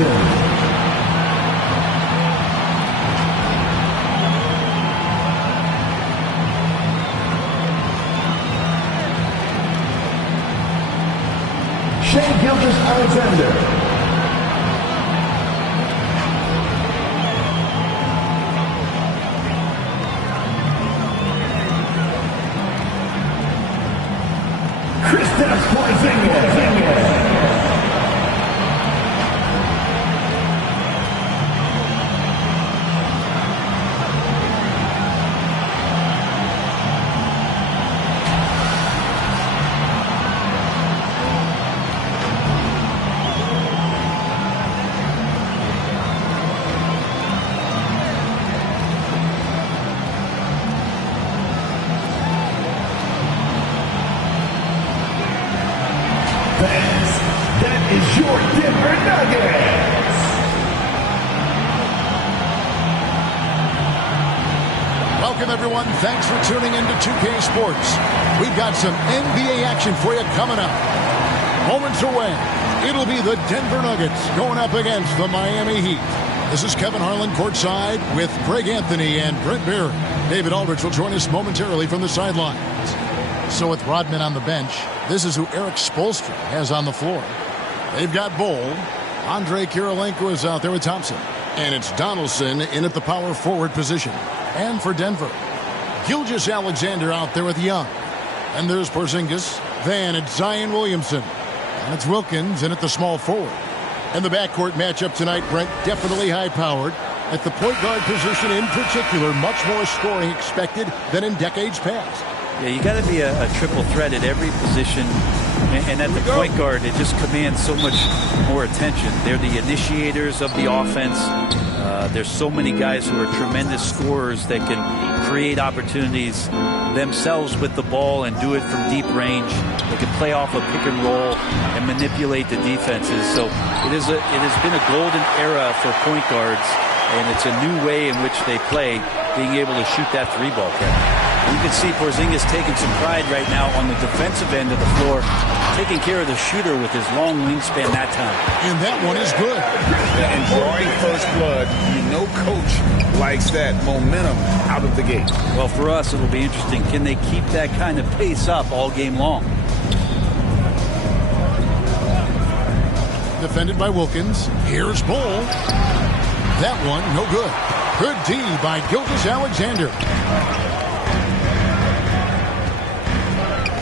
Williamson. Alexander. Kristaps Porzingis. That is your Denver Nuggets. Welcome, everyone. Thanks for tuning in to 2K Sports. We've got some NBA action for you coming up. Moments away, it'll be the Denver Nuggets going up against the Miami Heat. This is Kevin Harlan courtside with Greg Anthony and Brent Barry. David Aldridge will join us momentarily from the sidelines. So with Rodman on the bench, this is who Eric Spoelstra has on the floor. They've got Bol. Andre Kirilenko is out there with Thompson. And it's Donaldson in at the power forward position. And for Denver, Gilgeous-Alexander out there with Young. And there's Porzingis. Then it's Zion Williamson. And it's Wilkins in at the small forward. And the backcourt matchup tonight, Brent, definitely high-powered. At the point guard position in particular, much more scoring expected than in decades past. Yeah, you got to be a triple threat at every position, and at the point guard, it just commands so much more attention. They're the initiators of the offense. There's so many guys who are tremendous scorers that can create opportunities themselves with the ball and do it from deep range. They can play off a pick and roll and manipulate the defenses. So it has been a golden era for point guards, and it's a new way in which they play, being able to shoot that three ball, Kevin. You can see Porzingis taking some pride right now on the defensive end of the floor, taking care of the shooter with his long wingspan that time. And that one is good. And drawing first blood, you know coach likes that momentum out of the gate. Well, for us, it'll be interesting. Can they keep that kind of pace up all game long? Defended by Wilkins. Here's Bol. That one, no good. Good D by Gilgeous-Alexander.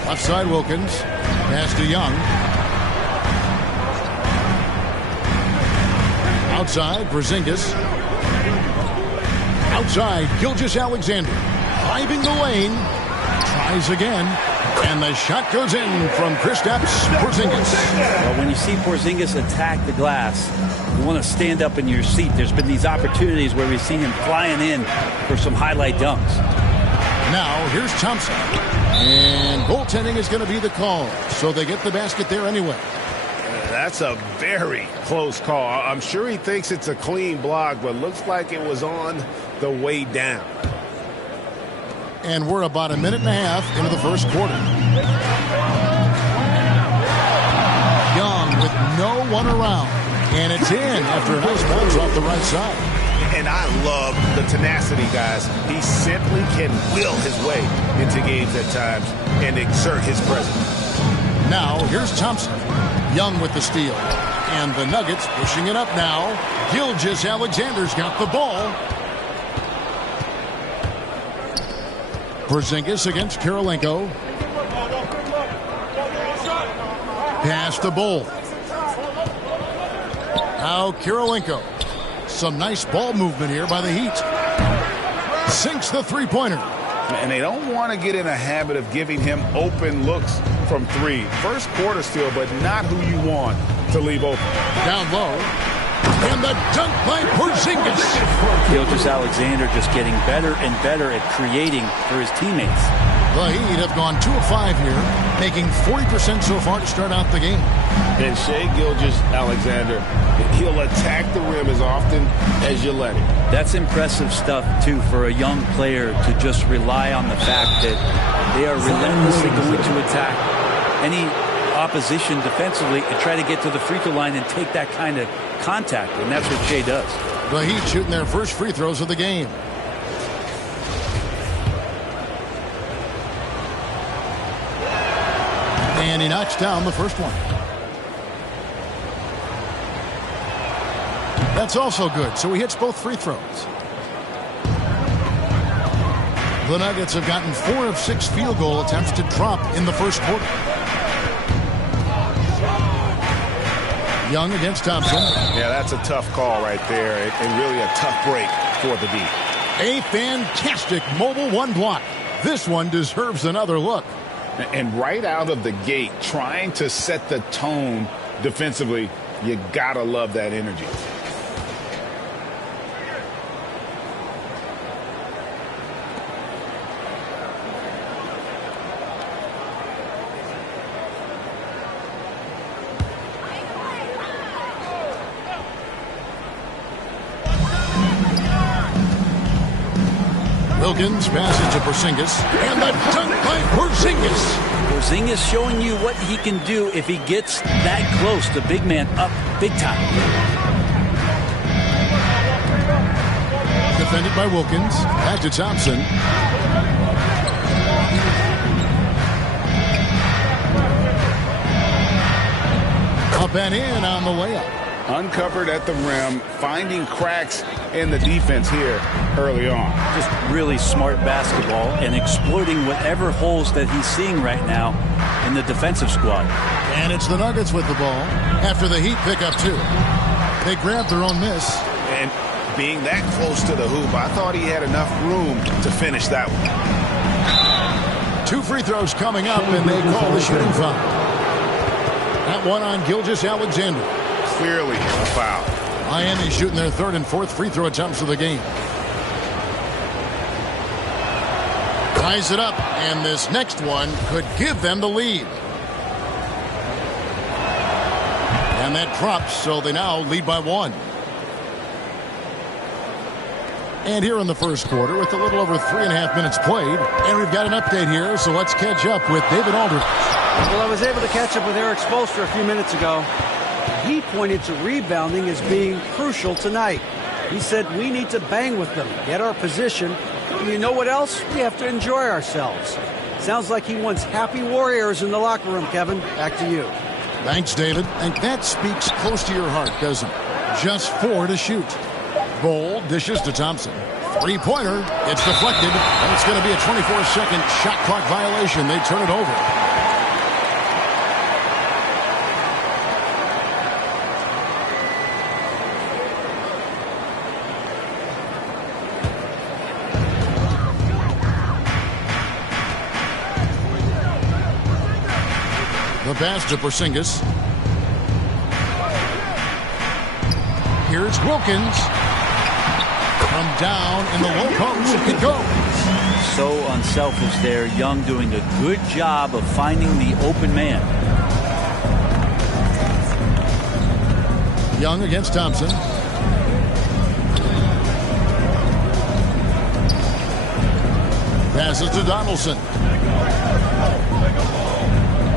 Left side Wilkins. Pass to Young. Outside Porzingis. Outside Gilgeous-Alexander. Driving the lane. Tries again. And the shot goes in from Kristaps Porzingis. Well, when you see Porzingis attack the glass, you want to stand up in your seat. There's been these opportunities where we've seen him flying in for some highlight dunks. Now, here's Thompson. And goaltending is going to be the call. So they get the basket there anyway. That's a very close call. I'm sure he thinks it's a clean block, but looks like it was on the way down. And we're about a minute and a half into the first quarter. Young with no one around. And it's in after a nice bounce off the right side. And I love the tenacity, guys. He simply can will his way into games at times and exert his presence. Now, here's Thompson. Young with the steal. And the Nuggets pushing it up now. Gilgeous-Alexander's got the ball. Porzingis against Kirilenko. Pass to Bol. Now Kirilenko. Some nice ball movement here by the Heat. Sinks the three-pointer. And they don't want to get in a habit of giving him open looks from three. First quarter still, but not who you want to leave open. Down low. And the dunk by Porzingis. Gilgeous-Alexander just getting better and better at creating for his teammates. The Heat have gone 2 of 5 here, making 40% so far to start out the game. And Shai Gilgeous-Alexander, he'll attack the rim as often as you let him. That's impressive stuff, too, for a young player to just rely on the fact that they are relentlessly going to attack any opposition defensively and try to get to the free throw line and take that kind of contact, and that's what Shea does. The Heat shooting their first free throws of the game. And he knocks down the first one. That's also good, so he hits both free throws. The Nuggets have gotten 4 of 6 field goal attempts to drop in the first quarter. Young against Thompson. Yeah, that's a tough call right there, and really a tough break for the D. A fantastic mobile one block. This one deserves another look. And right out of the gate, trying to set the tone defensively, you gotta love that energy. Wilkins passes to Porzingis, and the dunk by Porzingis. Porzingis showing you what he can do if he gets that close. The big man up big time. Defended by Wilkins. Back to Thompson. Up and in on the layup. Uncovered at the rim, finding cracks in the defense here early on. Just really smart basketball and exploiting whatever holes that he's seeing right now in the defensive squad. And it's the Nuggets with the ball after the Heat pick up 2. They grab their own miss. And being that close to the hoop, I thought he had enough room to finish that one. 2 free throws coming up, and they call the shooting foul. That one on Gilgeous-Alexander. Clearly a foul. Miami shooting their 3rd and 4th free throw attempts of the game. Ties it up, and this next one could give them the lead. And that drops, so they now lead by 1. And here in the first quarter, with a little over 3.5 minutes played, and we've got an update here, so let's catch up with David Aldridge. Well, I was able to catch up with Eric Spoelstra a few minutes ago. He pointed to rebounding as being crucial tonight. He said we need to bang with them, get our position. And you know what else? We have to enjoy ourselves. Sounds like he wants happy warriors in the locker room, Kevin. Back to you. Thanks, David. And that speaks close to your heart, doesn't it? Just 4 to shoot. Bol dishes to Thompson. 3-pointer. It's deflected. And it's going to be a 24-second shot clock violation. They turn it over. The pass to Porzingis. Here's Wilkins. From down in the low post, it goes. So unselfish there. Young doing a good job of finding the open man. Young against Thompson. Passes to Donaldson.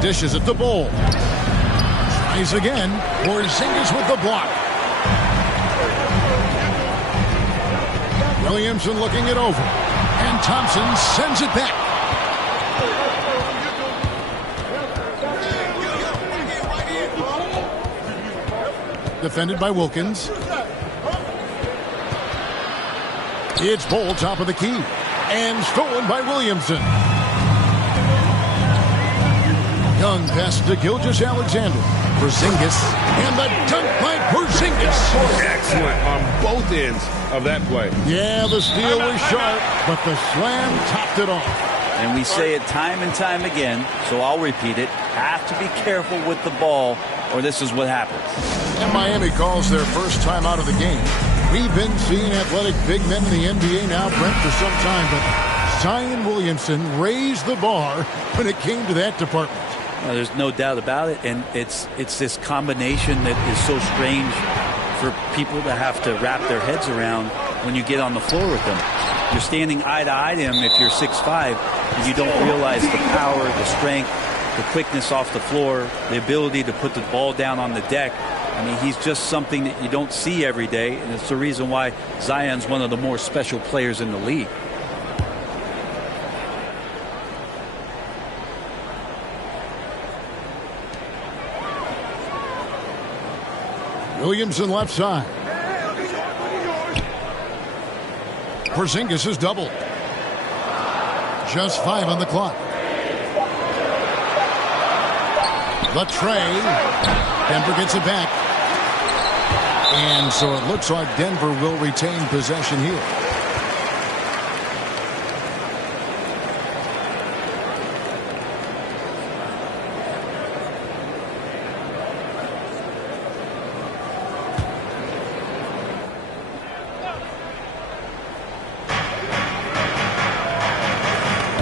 Dishes at the Bol. Tries again. Porzingis with the block. Williamson looking it over. And Thompson sends it back. Defended by Wilkins. It's Bol, top of the key. And stolen by Williamson. Young pass to Gilgeous-Alexander. Porzingis. And the dunk by Porzingis. Excellent on both ends of that play. Yeah, the steal was sharp, but the slam topped it off. And we say it time and time again, so I'll repeat it. Have to be careful with the ball, or this is what happens. And Miami calls their first time out of the game. We've been seeing athletic big men in the NBA now, Brent, for some time, but Zion Williamson raised the bar when it came to that department. Well, there's no doubt about it, and it's this combination that is so strange for people to have to wrap their heads around when you get on the floor with them. You're standing eye to eye to him if you're 6'5", and you don't realize the power, the strength, the quickness off the floor, the ability to put the ball down on the deck. I mean, he's just something that you don't see every day, and it's the reason why Zion's one of the more special players in the league. Williamson left side. Porzingis is doubled. Just 5 on the clock. The tray. Denver gets it back. And so it looks like Denver will retain possession here.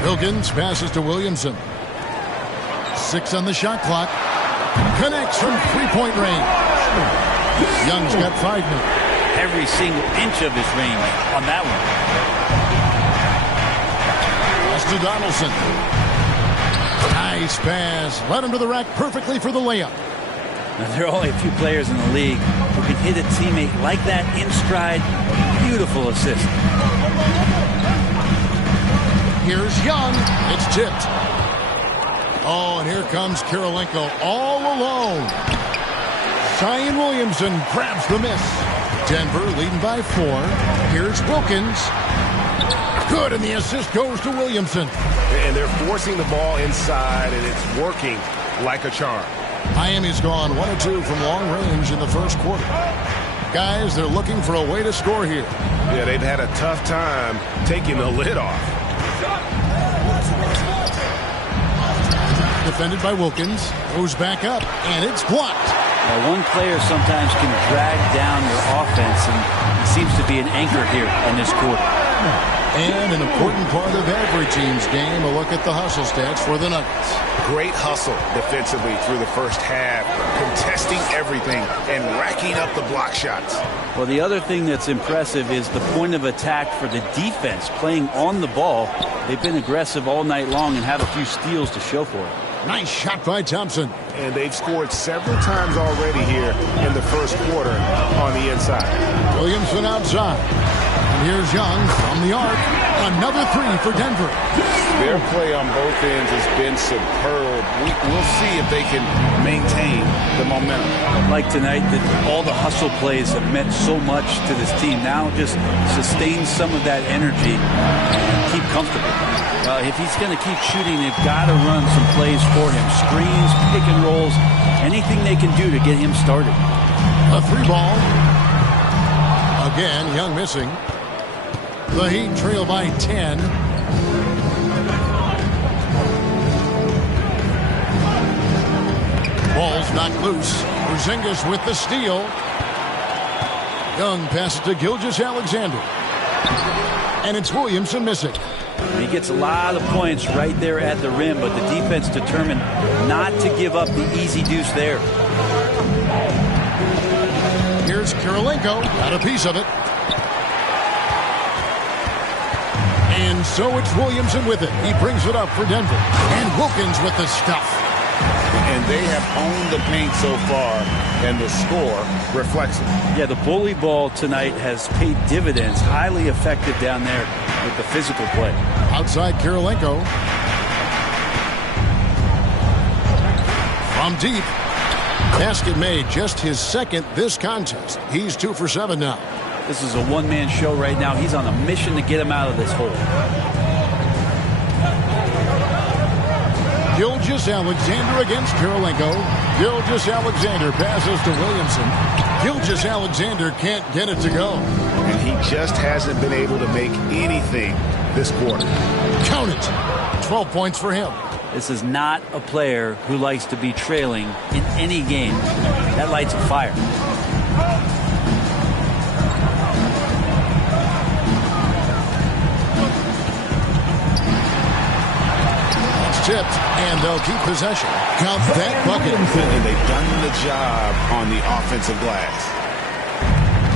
Wilkins passes to Williamson. 6 on the shot clock. Connects from three-point range. Young's got 5 now. Every single inch of his range on that one. Pass to Donaldson. Nice pass. Led him to the rack perfectly for the layup. Now, there are only a few players in the league who can hit a teammate like that in stride. Beautiful assist. Here's Young. It's tipped. Oh, and here comes Kirilenko all alone. Zion Williamson grabs the miss. Denver leading by 4. Here's Wilkins. Good, and the assist goes to Williamson. And they're forcing the ball inside, and it's working like a charm. Miami's gone 1 of 2 from long range in the first quarter. Guys, they're looking for a way to score here. Yeah, they've had a tough time taking the lid off. Defended by Wilkins. Goes back up, and it's blocked. Now, one player sometimes can drag down your offense, and he seems to be an anchor here in this quarter. And an important part of every team's game, a look at the hustle stats for the Nuggets. Great hustle defensively through the first half, contesting everything and racking up the block shots. Well, the other thing that's impressive is the point of attack for the defense playing on the ball. They've been aggressive all night long and have a few steals to show for it. Nice shot by Thompson. And they've scored several times already here in the first quarter on the inside. Williamson outside. And here's Young from the arc. Another 3 for Denver. Their play on both ends has been superb. We'll see if they can maintain the momentum. Like tonight, that all the hustle plays have meant so much to this team. Now just sustain some of that energy and keep comfortable. If he's going to keep shooting, they've got to run some plays for him. Screens, pick and rolls, anything they can do to get him started. A 3 ball. Again, Young missing. The Heat trail by 10. Ball's knocked loose. Porzingis with the steal. Young passes to Gilgeous-Alexander. And it's Williamson missing. He gets a lot of points right there at the rim, but the defense determined not to give up the easy deuce there. Here's Kirilenko. Got a piece of it. And so it's Williamson with it. He brings it up for Denver. And Wilkins with the stuff. And they have owned the paint so far, and the score reflects it. Yeah, the bully ball tonight has paid dividends. Highly effective down there with the physical play. Outside Kirilenko. From deep. Basket made, just his second this contest. He's 2 for 7 now. This is a one-man show right now. He's on a mission to get him out of this hole. Gilgeous-Alexander against Kirilenko. Gilgeous-Alexander passes to Williamson. Gilgeous-Alexander can't get it to go. And he just hasn't been able to make anything this quarter. Count it. 12 points for him. This is not a player who likes to be trailing in any game. That lights a fire. It's tipped, and they'll keep possession. Count that bucket. And they've done the job on the offensive glass.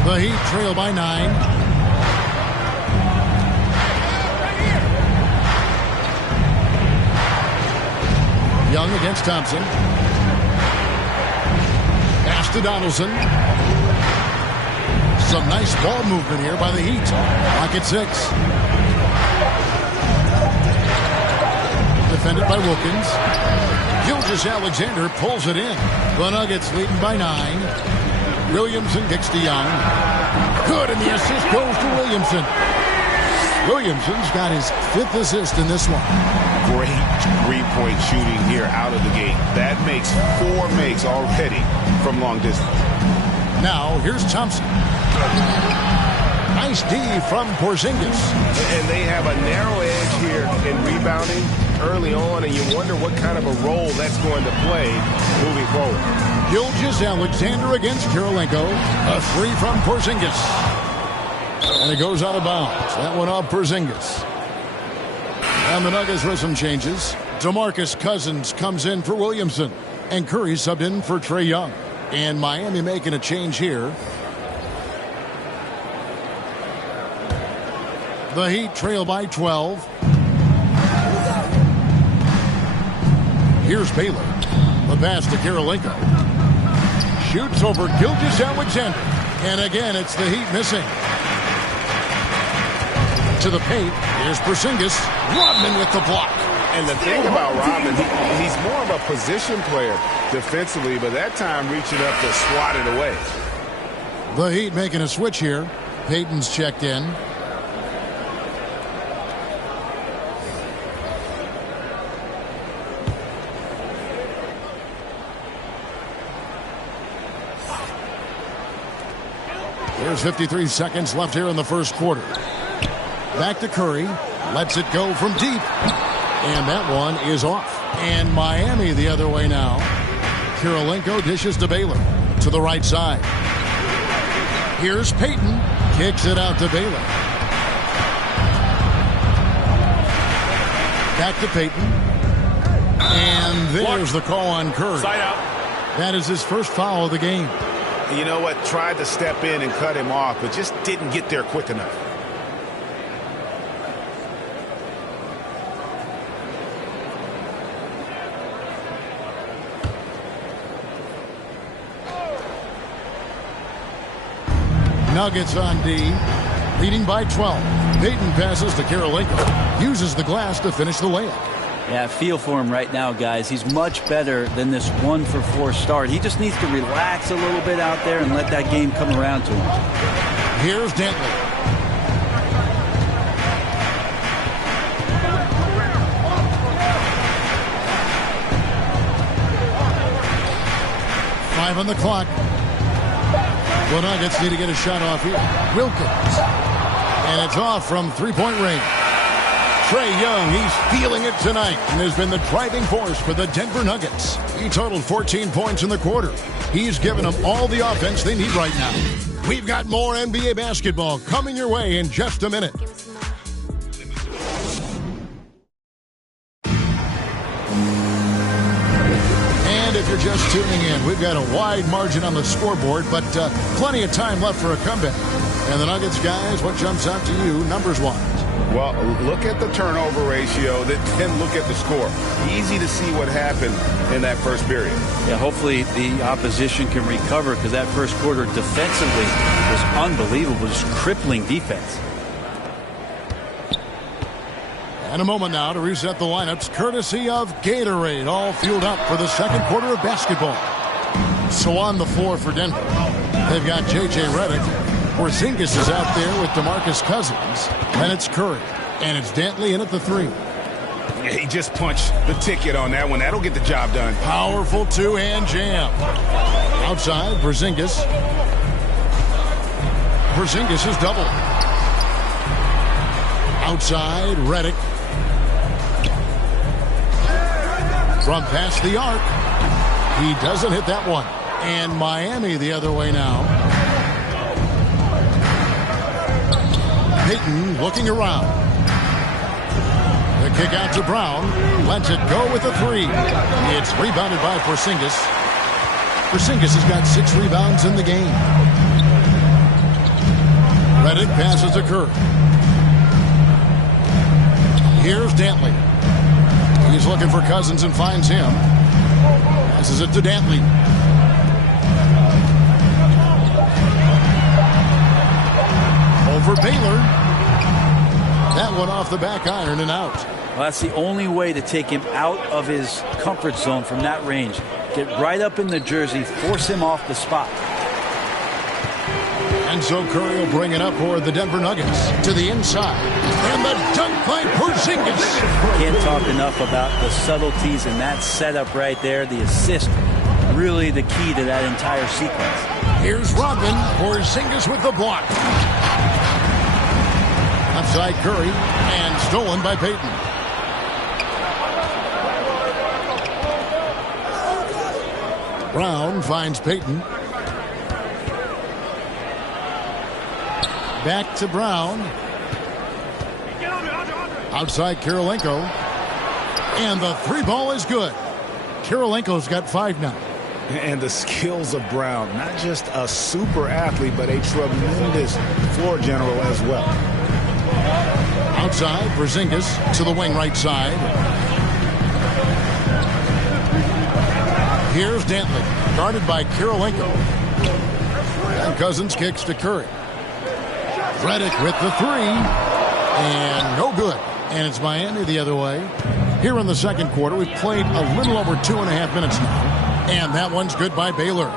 The Heat trail by 9. Young against Thompson. Pass to Donaldson. Some nice ball movement here by the Heat. Clock at 6. Defended by Wilkins. Gilgeous-Alexander pulls it in. The Nuggets leading by 9. Williamson kicks to Young. Good, and the assist goes to Williamson. Williamson's got his 5th assist in this one. Great three-point shooting here out of the gate. That makes 4 makes already from long distance. Now, here's Thompson. Nice D from Porzingis. And they have a narrow edge here in rebounding early on, and you wonder what kind of a role that's going to play moving forward. Gilgeous-Alexander against Kirilenko. A 3 from Porzingis. And it goes out of bounds. That one off Porzingis. And the Nuggets with some changes. DeMarcus Cousins comes in for Williamson. And Curry subbed in for Trae Young. And Miami making a change here. The Heat trail by 12. Here's Baylor. The pass to Kirilenko. Shoots over Gilgeous-Alexander. And again, it's the Heat missing. To the paint. Here's Porzingis. Rodman with the block. And the thing about Rodman, he's more of a position player defensively, but that time reaching up to swat it away. The Heat making a switch here. Payton's checked in. There's 53 seconds left here in the first quarter. Back to Curry. Lets it go from deep. And that one is off. And Miami the other way now. Kirilenko dishes to Baylor. To the right side. Here's Payton. Kicks it out to Baylor. Back to Payton. And there's the call on Curry. Side out. That is his first foul of the game. You know what? Tried to step in and cut him off, but just didn't get there quick enough. Nuggets on D, leading by 12. Payton passes to Kirilenko. Uses the glass to finish the layup. Yeah, I feel for him right now, guys. He's much better than this 1-for-4 start. He just needs to relax a little bit out there and let that game come around to him. Here's Dantley. Five on the clock. The Nuggets need to get a shot off here. Wilkins. And it's off from three-point range. Trae Young, he's feeling it tonight and has been the driving force for the Denver Nuggets. He totaled 14 points in the quarter. He's given them all the offense they need right now. We've got more NBA basketball coming your way in just a minute. And if you're just tuning in, we've got a wide margin on the scoreboard, but plenty of time left for a comeback. And the Nuggets, guys, what jumps out to you numbers-wise? Well, look at the turnover ratio, then look at the score. Easy to see what happened in that first period. Yeah, hopefully the opposition can recover because that first quarter defensively was unbelievable, just crippling defense. And a moment now to reset the lineups, courtesy of Gatorade, all fueled up for the second quarter of basketball. So on the floor for Denver, they've got J.J. Redick. Porzingis is out there with DeMarcus Cousins. And it's Curry. And it's Dantley in at the 3. Yeah, he just punched the ticket on that one. That'll get the job done. Powerful two-hand jam. Outside, Porzingis. Porzingis is double. Outside, Redick. From past the arc. He doesn't hit that one. And Miami the other way now. Payton looking around. The kick out to Brown. Lets it go with a 3. It's rebounded by Porzingis. Porzingis has got 6 rebounds in the game. Redick passes to Curry. Here's Dantley. He's He's looking for Cousins and finds him. Passes it to Dantley. Over Baylor. That one off the back iron and out. Well, that's the only way to take him out of his comfort zone from that range. Get right up in the jersey, force him off the spot. And so Curry will bring it up for the Denver Nuggets to the inside. And the dunk by Porzingis. Can't talk enough about the subtleties in that setup right there. The assist, really the key to that entire sequence. Here's Rodman. Porzingis with the block. Outside Curry and stolen by Payton. Brown finds Payton. Back to Brown. Outside Kirilenko. And the three ball is good. Kirilenko's got 5 now. And the skills of Brown, not just a super athlete, but a tremendous floor general as well. Outside, Porzingis to the wing right side. Here's Dantley, guarded by Kirilenko. And Cousins kicks to Curry. Redick with the 3. And no good. And it's Miami the other way. Here in the second quarter, we've played a little over 2.5 minutes now. And that one's good by Baylor.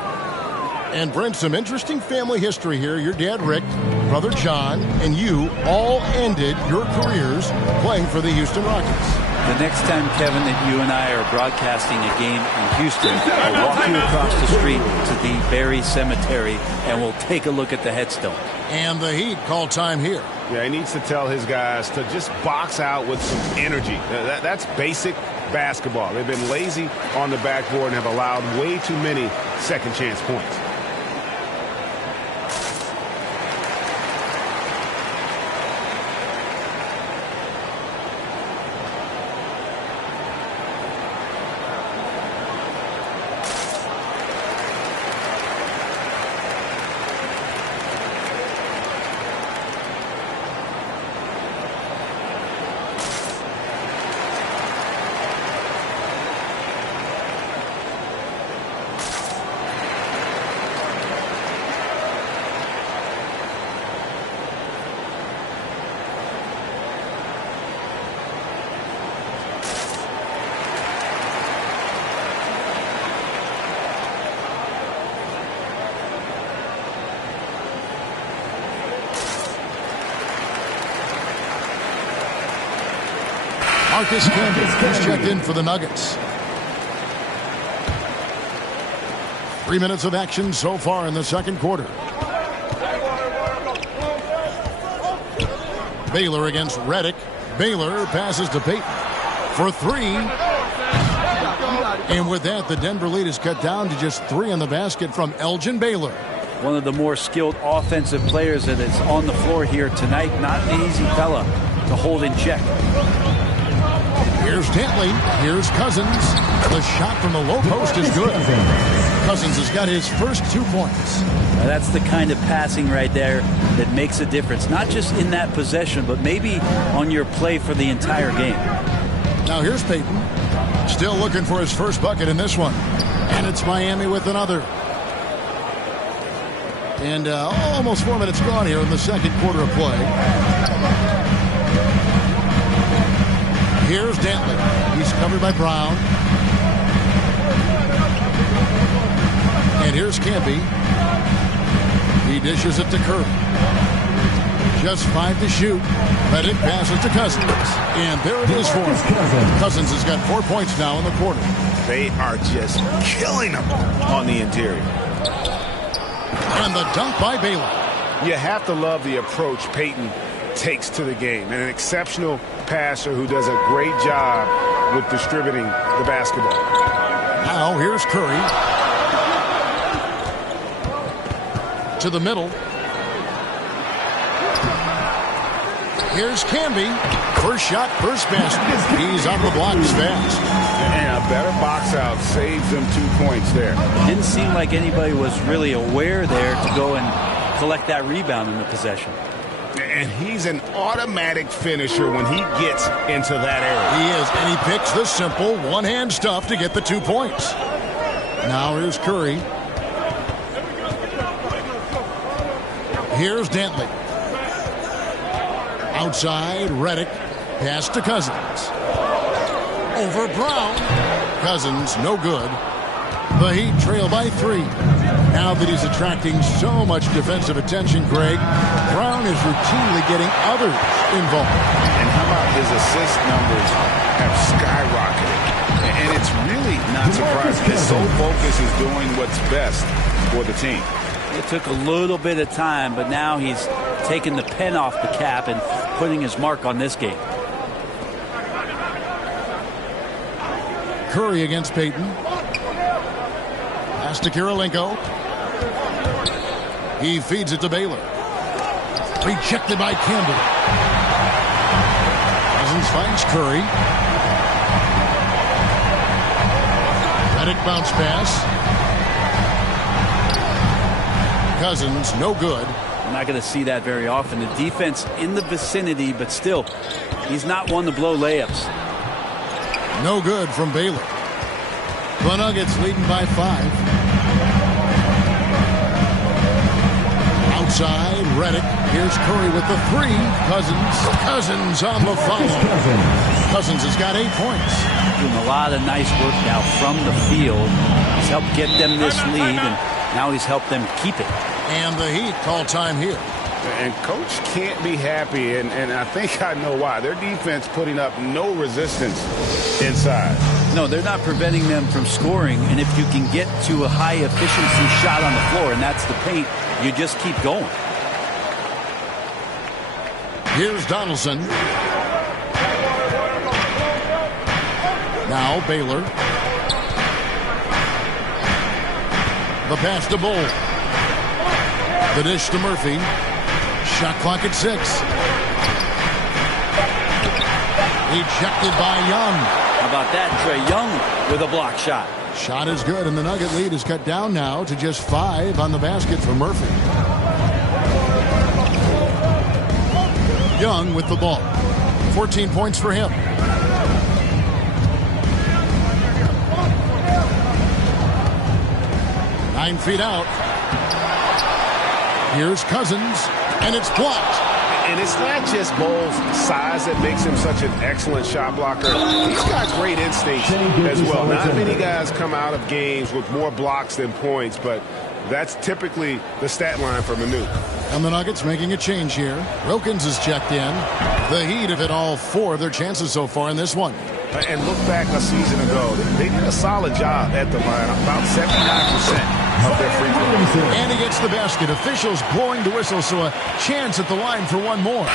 And Brent, some interesting family history here. Your dad, Rick, brother John, and you all ended your careers playing for the Houston Rockets. The next time, Kevin, that you and I are broadcasting a game in Houston, I'll walk you across the street to the Berry Cemetery, and we'll take a look at the headstone. And the Heat call time here. Yeah, he needs to tell his guys to just box out with some energy. That's basic basketball. They've been lazy on the backboard and have allowed way too many second chance points. Marcus Camby has checked in for the Nuggets. 3 minutes of action so far in the second quarter. Baylor against Redick. Baylor passes to Payton for 3. And with that, the Denver lead is cut down to just 3 in the basket from Elgin Baylor. One of the more skilled offensive players that is on the floor here tonight. Not an easy fella to hold in check. Here's Dantley. Here's Cousins. The shot from the low post is good. Cousins has got his first 2 points. Now that's the kind of passing right there that makes a difference. Not just in that possession, but maybe on your play for the entire game. Now here's Payton. Still looking for his first bucket in this one. And it's Miami with another. And almost 4 minutes gone here in the second quarter of play. Here's Dantley. He's covered by Brown. And here's Camby. He dishes it to Curry. Just 5 to shoot. Redick passes to Cousins. And there it is for him. Cousins has got 4 points now in the quarter. They are just killing them on the interior. And the dunk by Baylor. You have to love the approach Payton takes to the game. And an exceptional passer who does a great job with distributing the basketball. Now here's Curry. To the middle. Here's Camby. First shot, first basket. He's on the blocks fast. And a better box out saves them 2 points there. Didn't seem like anybody was really aware there to go and collect that rebound in the possession. And he's an automatic finisher when he gets into that area. He is, and he picks the simple one-hand stuff to get the 2 points. Now here's Curry. Here's Dantley. Outside, Redick. Pass to Cousins. Over Brown. Cousins, no good. The Heat trail by 3. Now that he's attracting so much defensive attention, Greg, Brown is routinely getting others involved. And how about his assist numbers have skyrocketed? And it's really not surprising. His sole focus is doing what's best for the team. It took a little bit of time, but now he's taking the pen off the cap and putting his mark on this game. Curry against Payton. Pass to Kirilenko. He feeds it to Baylor. Rejected by Campbell. Cousins finds Curry. Redick bounce pass. Cousins, no good. I'm not going to see that very often. The defense in the vicinity, but still, he's not one to blow layups. No good from Baylor. The Nuggets leading by 5. Outside, Redick. Here's Curry with the 3. Cousins on the follow. Cousins has got 8 points. Doing a lot of nice work now from the field. He's helped get them this lead, and now he's helped them keep it. And the Heat call time here. And Coach can't be happy, and I think I know why. Their defense putting up no resistance inside. No, they're not preventing them from scoring, and if you can get to a high-efficiency shot on the floor, and that's the paint, you just keep going. Here's Donaldson. Now Baylor. The pass to Bull. The dish to Murphy. Shot clock at 6. Ejected by Young. How about that? Trae Young with a block shot. Shot is good, and the Nugget lead is cut down now to just 5 on the basket for Murphy. Young with the ball. 14 points for him. Nine feet out. Here's Cousins, and it's blocked. And it's not just Bull's size that makes him such an excellent shot blocker. He's got great instincts as well. Not many guys come out of games with more blocks than points, but that's typically the stat line for Manu. And the Nuggets making a change here. Wilkins is checked in. The Heat have hit all 4 of their chances so far in this one. And look back a season ago. They did a solid job at the line, about 79% of their free throws. And he gets the basket. Officials blowing the whistle, so a chance at the line for one more.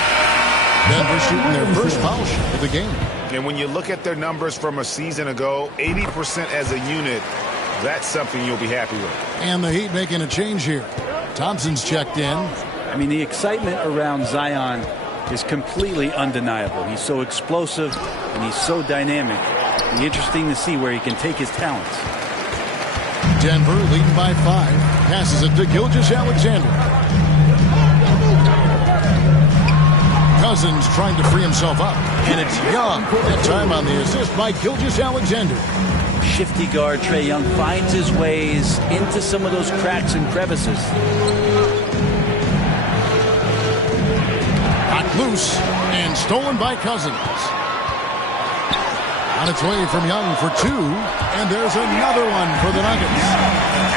Denver shooting their first foul shot of the game. And when you look at their numbers from a season ago, 80% as a unit, that's something you'll be happy with. And the Heat making a change here. Thompson's checked in. I mean, the excitement around Zion is completely undeniable. He's so explosive and he's so dynamic. It'll be interesting to see where he can take his talents. Denver leading by 5. Passes it to Gilgeous-Alexander. Cousins trying to free himself up. And it's Young. That time on the assist by Gilgeous-Alexander. Shifty guard Trae Young finds his ways into some of those cracks and crevices. Got loose and stolen by Cousins. On its way from Young for 2, and there's another one for the Nuggets.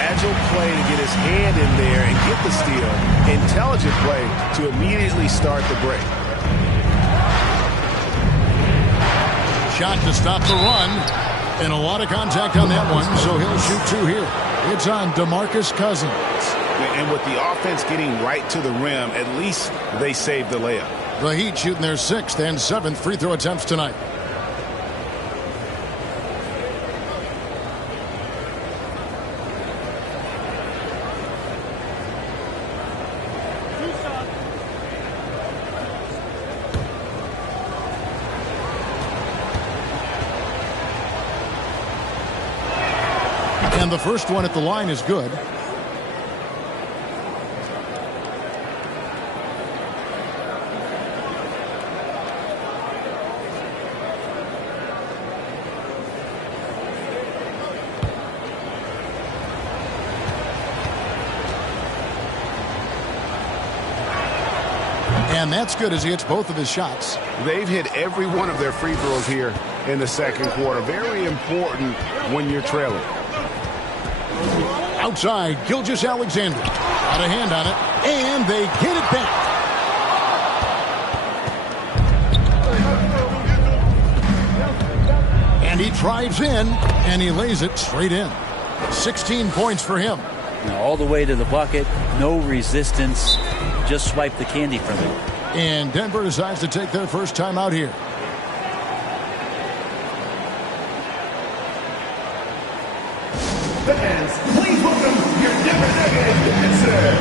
Agile play to get his hand in there and get the steal. Intelligent play to immediately start the break. Shot to stop the run. And a lot of contact on that one, so he'll shoot 2 here. It's on DeMarcus Cousins. And with the offense getting right to the rim, at least they saved the layup. The Heat shooting their 6th and 7th free throw attempts tonight. And the first one at the line is good. And that's good as he hits both of his shots. They've hit every one of their free throws here in the second quarter. Very important when you're trailing. Outside, Gilgeous-Alexander. Got a hand on it, and they get it back. And he drives in, and he lays it straight in. 16 points for him. Now all the way to the bucket, no resistance, just swipe the candy from it. And Denver decides to take their first time out here. Fans, please welcome your Denver Nuggets dancer.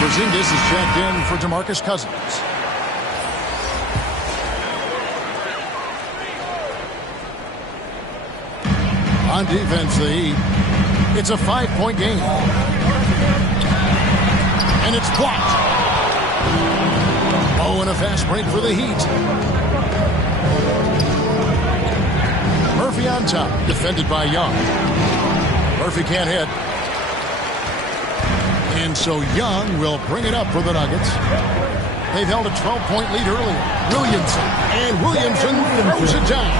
Porzingis is checked in for DeMarcus Cousins. On defense, the Heat. It's a 5-point game. And it's blocked. Oh, and a fast break for the Heat. Murphy on top, defended by Young. Murphy can't hit. And so Young will bring it up for the Nuggets. They've held a 12-point lead earlier. Williamson. And Williamson throws it down.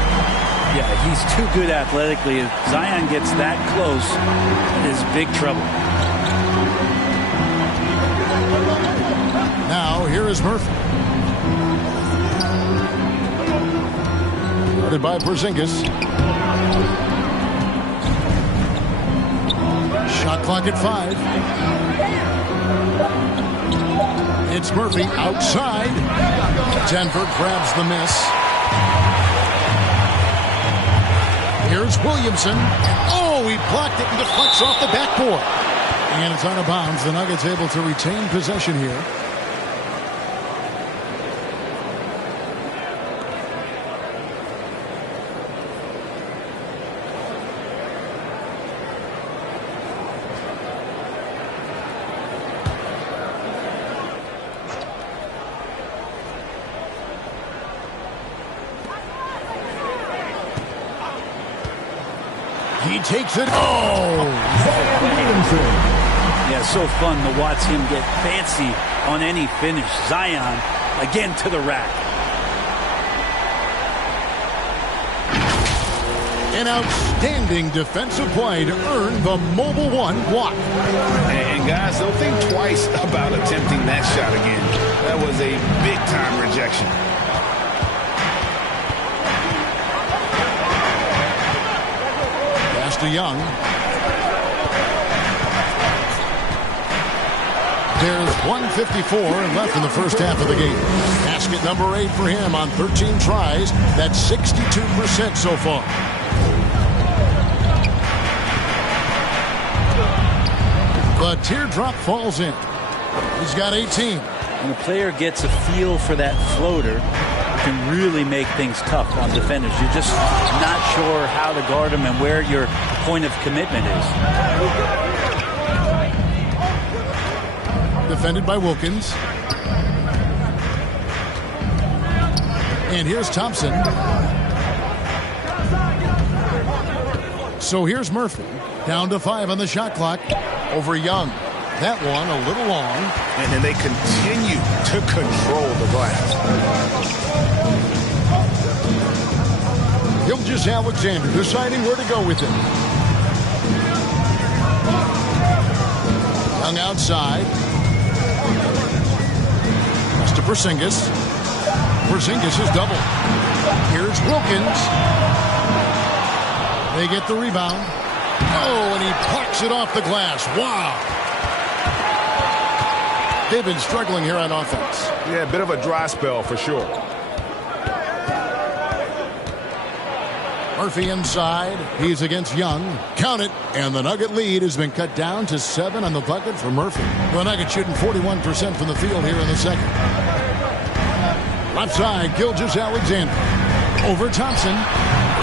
Yeah, he's too good athletically. If Zion gets that close, it is big trouble. Now, here is Murphy. Guarded by Porzingis. Shot clock at 5. It's Murphy outside. Denver grabs the miss. Here's Williamson. Oh, he blocked it and deflects off the backboard. And it's out of bounds. The Nuggets able to retain possession here. He takes it. Oh! Yeah, so fun to watch him get fancy on any finish. Zion again to the rack. An outstanding defensive play to earn the Mobile One block. And guys, don't think twice about attempting that shot again. That was a big-time rejection. To Young. There's 1:54 left in the first half of the game. Basket number 8 for him on 13 tries. That's 62% so far. The teardrop falls in. He's got 18. When a player gets a feel for that floater, can really make things tough on defenders. You're just not sure how to guard them and where your point of commitment is. Defended by Wilkins. And here's Thompson. So here's Murphy. Down to 5 on the shot clock. Over Young. That one a little long. And then they continue to control the glass. Gilgeous-Alexander deciding where to go with it. Young outside. Pass to Porzingis. Porzingis is double. Here's Wilkins. They get the rebound. Oh, and he plucks it off the glass. Wow. They've been struggling here on offense. Yeah, a bit of a dry spell for sure. Murphy inside. He's against Young. Count it. And the Nugget lead has been cut down to 7 on the bucket for Murphy. The Nuggets shooting 41% from the field here in the second. Left side, Gilgeous-Alexander. Over Thompson.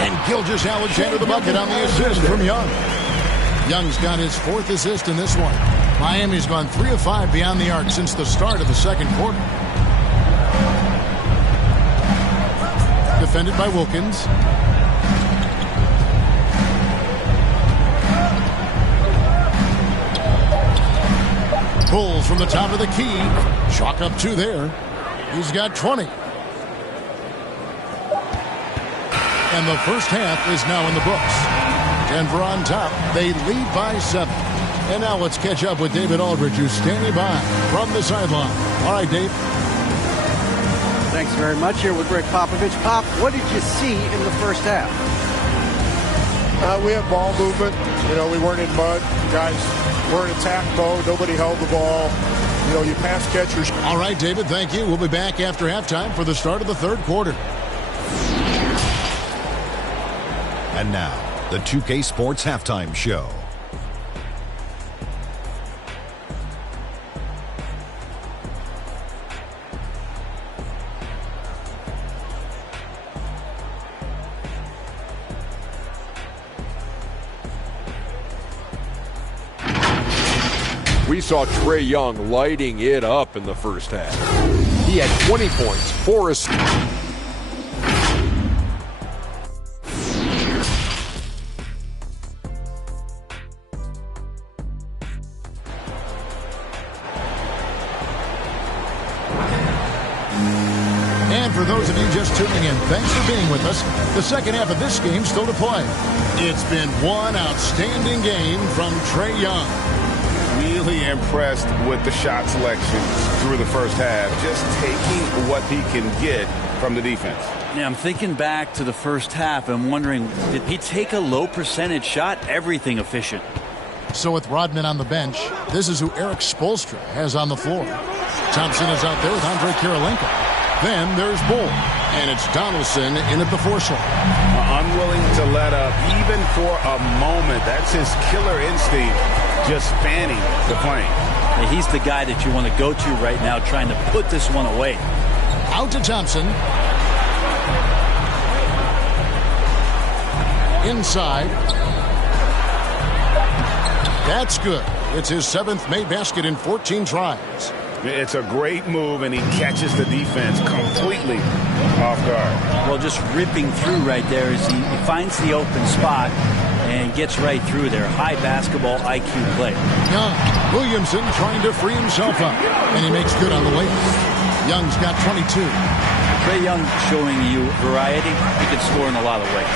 And Gilgeous-Alexander the bucket on the assist from Young. Young's got his 4th assist in this one. Miami's gone 3 of 5 beyond the arc since the start of the second quarter. Defended by Wilkins. Pulls from the top of the key. Chalk up 2 there. He's got 20. And the first half is now in the books. Denver on top. They lead by 7. And now let's catch up with David Aldridge, who's standing by from the sideline. All right, Dave. Thanks very much. Here with Greg Popovich. Pop, what did you see in the first half? We had ball movement. You know, we weren't in mud. Guys were in attack mode. Nobody held the ball. You know, you pass catchers. All right, David, thank you. We'll be back after halftime for the start of the third quarter. And now, the 2K Sports Halftime Show. We saw Trae Young lighting it up in the first half. He had 20 points, 4 assists. And for those of you just tuning in, thanks for being with us. The second half of this game still to play. It's been one outstanding game from Trae Young. Really impressed with the shot selection through the first half. Just taking what he can get from the defense. Yeah, I'm thinking back to the first half. I'm wondering, did he take a low percentage shot? Everything efficient. So with Rodman on the bench, this is who Eric Spoelstra has on the floor. Thompson is out there with Andre Kirilenko. Then there's Bull. And it's Donaldson in at the 4 slot. Unwilling to let up even for a moment. That's his killer instinct, just fanning the flame. Yeah, he's the guy that you want to go to right now, trying to put this one away. Out to Thompson. Inside. That's good. It's his 7th made basket in 14 tries. It's a great move, and he catches the defense completely off guard. Well, just ripping through right there as he finds the open spot and gets right through there. High basketball IQ play. Young. Williamson trying to free himself up, and he makes good on the layup. Young's got 22. Trae Young showing you variety. He can score in a lot of ways.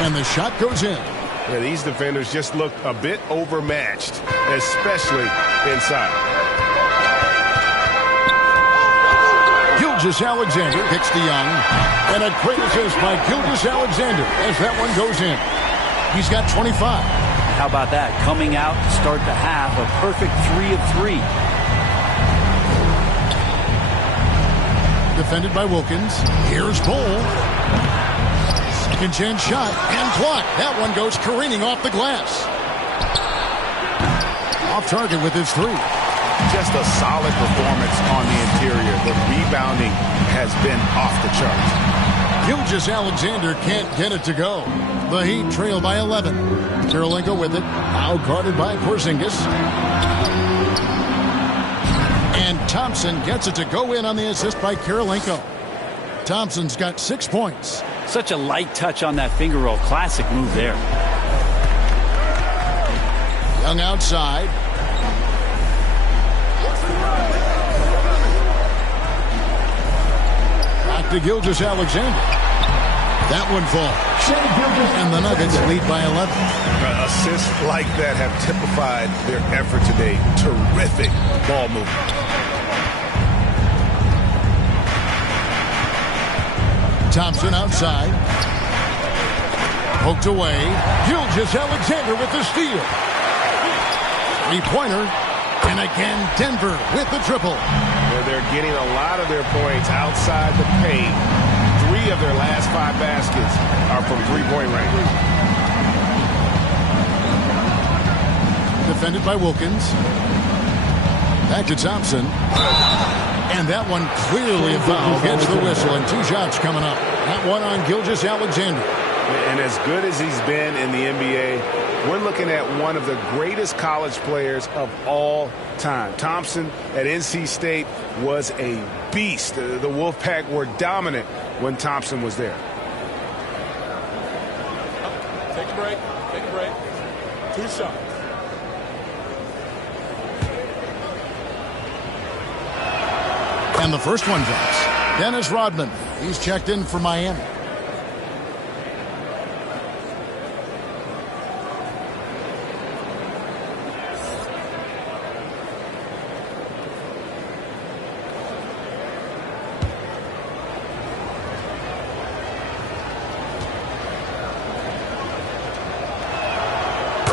And the shot goes in. Yeah, these defenders just look a bit overmatched, especially inside. Gilgeous-Alexander kicks to Young. And a great assist by Gilgeous-Alexander as that one goes in. He's got 25. How about that? Coming out to start the half, a perfect 3 of 3. Defended by Wilkins. Here's Bull. Second chance shot and blocked. That one goes careening off the glass. Off target with his 3. Just a solid performance on the interior. The rebounding has been off the charts. Gilgeous-Alexander can't get it to go. The Heat trail by 11. Kirilenko with it. Now guarded by Porzingis. And Thompson gets it to go in on the assist by Kirilenko. Thompson's got 6 points. Such a light touch on that finger roll. Classic move there. Young outside. Back to Gilgeous-Alexander. That one falls. And the Nuggets lead by 11. Assists like that have typified their effort today. Terrific ball movement. Thompson outside. Poked away. Gilgeous-Alexander with the steal. 3-pointer. And again, Denver with the triple. Well, they're getting a lot of their points outside the paint. 3 of their last 5 baskets are from 3-point range. Defended by Wilkins. Back to Thompson. And that one clearly a foul. Gets the whistle, and 2 shots coming up. That one on Gilgeous-Alexander. And as good as he's been in the NBA, we're looking at one of the greatest college players of all time. Thompson at NC State was a beast. The Wolfpack were dominant when Thompson was there. Take a break. Take a break. 2 shots. And the first one drops. Dennis Rodman. He's checked in for Miami.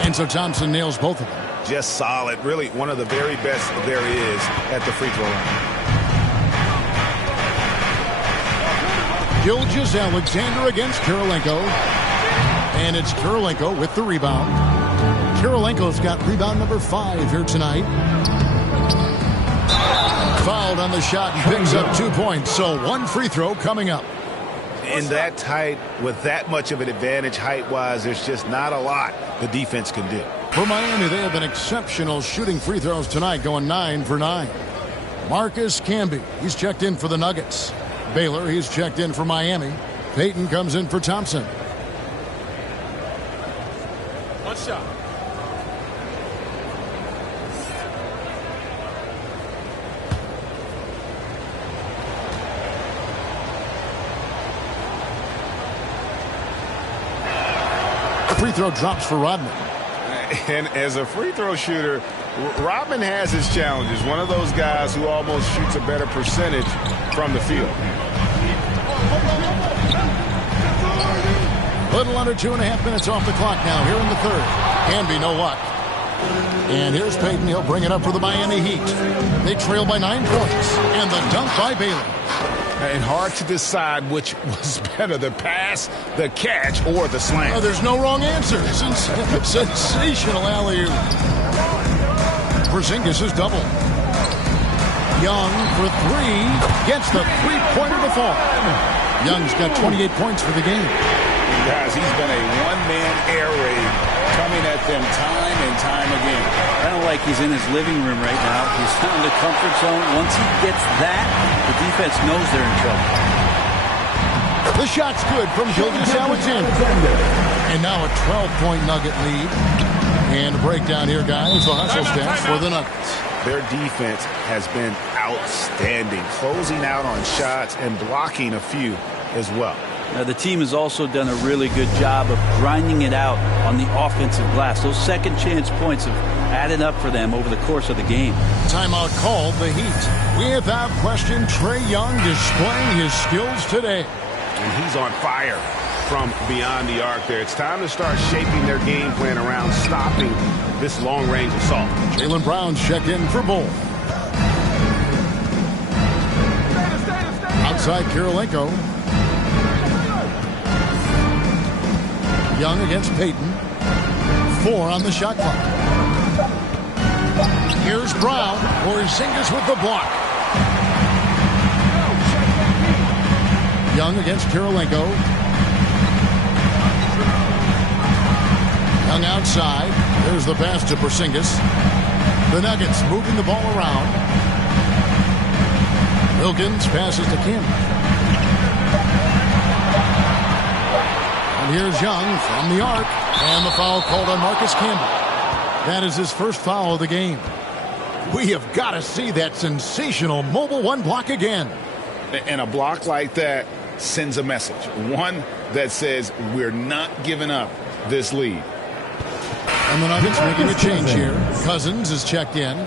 And so Thompson nails both of them. Just solid. Really one of the very best there is at the free throw line. Gilgeous-Alexander against Kirilenko. And it's Kirilenko with the rebound. Kirilenko's got rebound number 5 here tonight. Fouled on the shot and picks up 2 points. So 1 free throw coming up. In that tight, with that much of an advantage height-wise, there's just not a lot the defense can do. For Miami, they have been exceptional shooting free throws tonight, going 9 for 9. Marcus Camby, he's checked in for the Nuggets. Baylor, he's checked in for Miami. Payton comes in for Thompson. One shot. Free throw drops for Rodman. And as a free throw shooter, Rodman has his challenges. One of those guys who almost shoots a better percentage from the field. Little under 2.5 minutes off the clock now here in the third. Camby, no luck. And here's Payton. He'll bring it up for the Miami Heat. They trail by 9 points. And the dunk by Baylor. And hard to decide which was better, the pass, the catch, or the slam. Oh, there's no wrong answer. Sensational alley-oop. Porzingis is double. Young for 3. Gets the three-pointer to fall. Young's got 28 points for the game. Guys, he's been a one-man air raid coming at them time and time again. Kind of like he's in his living room right now. He's found the comfort zone. Once he gets that, the defense knows they're in trouble. The shot's good from Gilgeous-Alexander. And now a 12-point Nugget lead. And a breakdown here, guys. The hustle stats for the Nuggets. Their defense has been outstanding, closing out on shots and blocking a few as well. Now, the team has also done a really good job of grinding it out on the offensive glass. Those second chance points have added up for them over the course of the game. Timeout called the Heat. Without question, Trae Young displaying his skills today. And he's on fire from beyond the arc there. It's time to start shaping their game plan around stopping this long-range assault. Jaylen Brown's checked in for Bull. Outside Kirilenko. Young against Payton. 4 on the shot clock. Here's Brown. Porzingis with the block. Young against Kirilenko. Young outside. There's the pass to Porzingis. The Nuggets moving the ball around. Wilkins passes to Kim. And here's Young from the arc. And the foul called on Marcus Camby. That is his first foul of the game. We have got to see that sensational mobile 1 block again. And a block like that sends a message. One that says we're not giving up this lead. And the Nuggets making a change here. Cousins is checked in.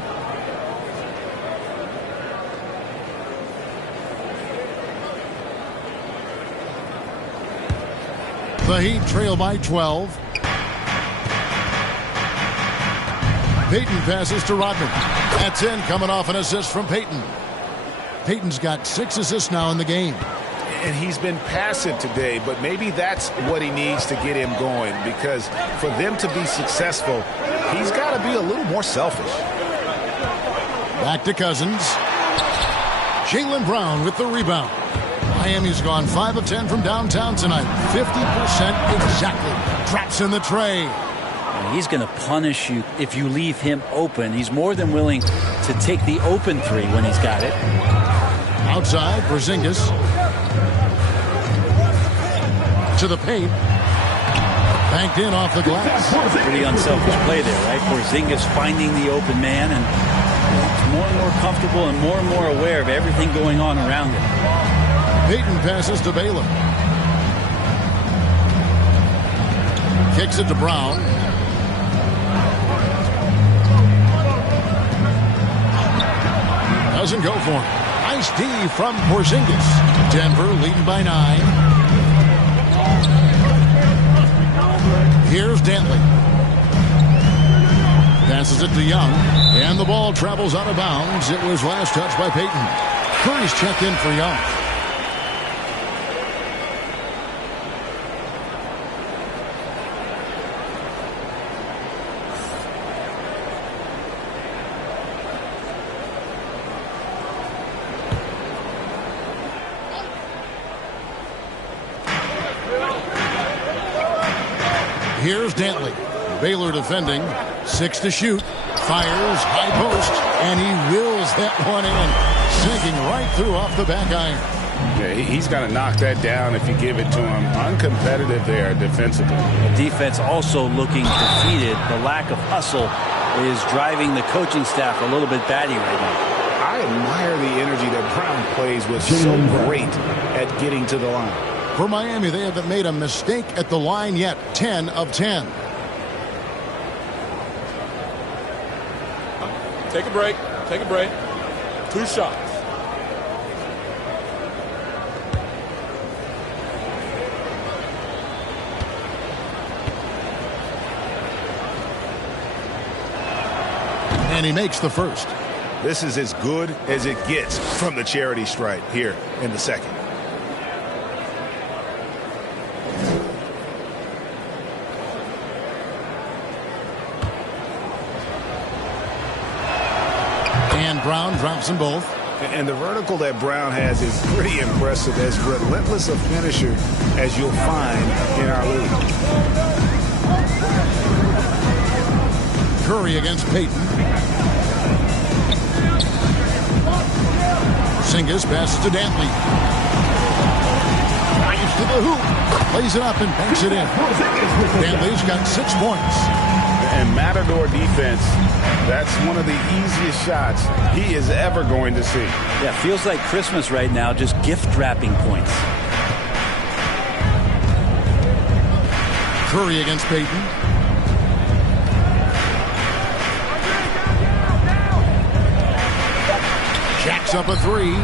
The Heat trail by 12. Payton passes to Rodman. That's in, coming off an assist from Payton. Payton's got 6 assists now in the game. And he's been passive today, but maybe that's what he needs to get him going, because for them to be successful, he's got to be a little more selfish. Back to Cousins. Jaylen Brown with the rebound. Miami's gone 5 of 10 from downtown tonight. 50% exactly. Drops in the tray. And he's going to punish you if you leave him open. He's more than willing to take the open 3 when he's got it. Outside, Porzingis. To the paint. Banked in off the glass. Pretty unselfish play there, right? Porzingis finding the open man and more and more comfortable and more aware of everything going on around him. Payton passes to Baylor. Kicks it to Brown. Doesn't go for him. Nice D from Porzingis. Denver leading by 9. Here's Dantley. Passes it to Young. And the ball travels out of bounds. It was last touched by Payton. Curry's checked in for Young. Here's Dantley. Baylor defending. 6 to shoot. Fires. High post. And he wills that one in. Sinking right through off the back iron. Yeah, he's got to knock that down if you give it to him. Uncompetitive there defensively. The defense also looking defeated. The lack of hustle is driving the coaching staff a little bit batty right now. I admire the energy that Brown plays with. So great at getting to the line. For Miami, they haven't made a mistake at the line yet. 10 of 10. Take a break. Take a break. 2 shots. And he makes the first. This is as good as it gets from the charity stripe here in the second. And Brown drops them both. And the vertical that Brown has is pretty impressive. As relentless a finisher as you'll find in our league. Curry against Payton. Porzingis passes to Dantley. Drives to the hoop. Plays it up and banks it in. Dantley's got 6 points. And Matador defense, that's one of the easiest shots he is ever going to see. Yeah, feels like Christmas right now, just gift wrapping points. Curry against Payton. Jacks up a 3.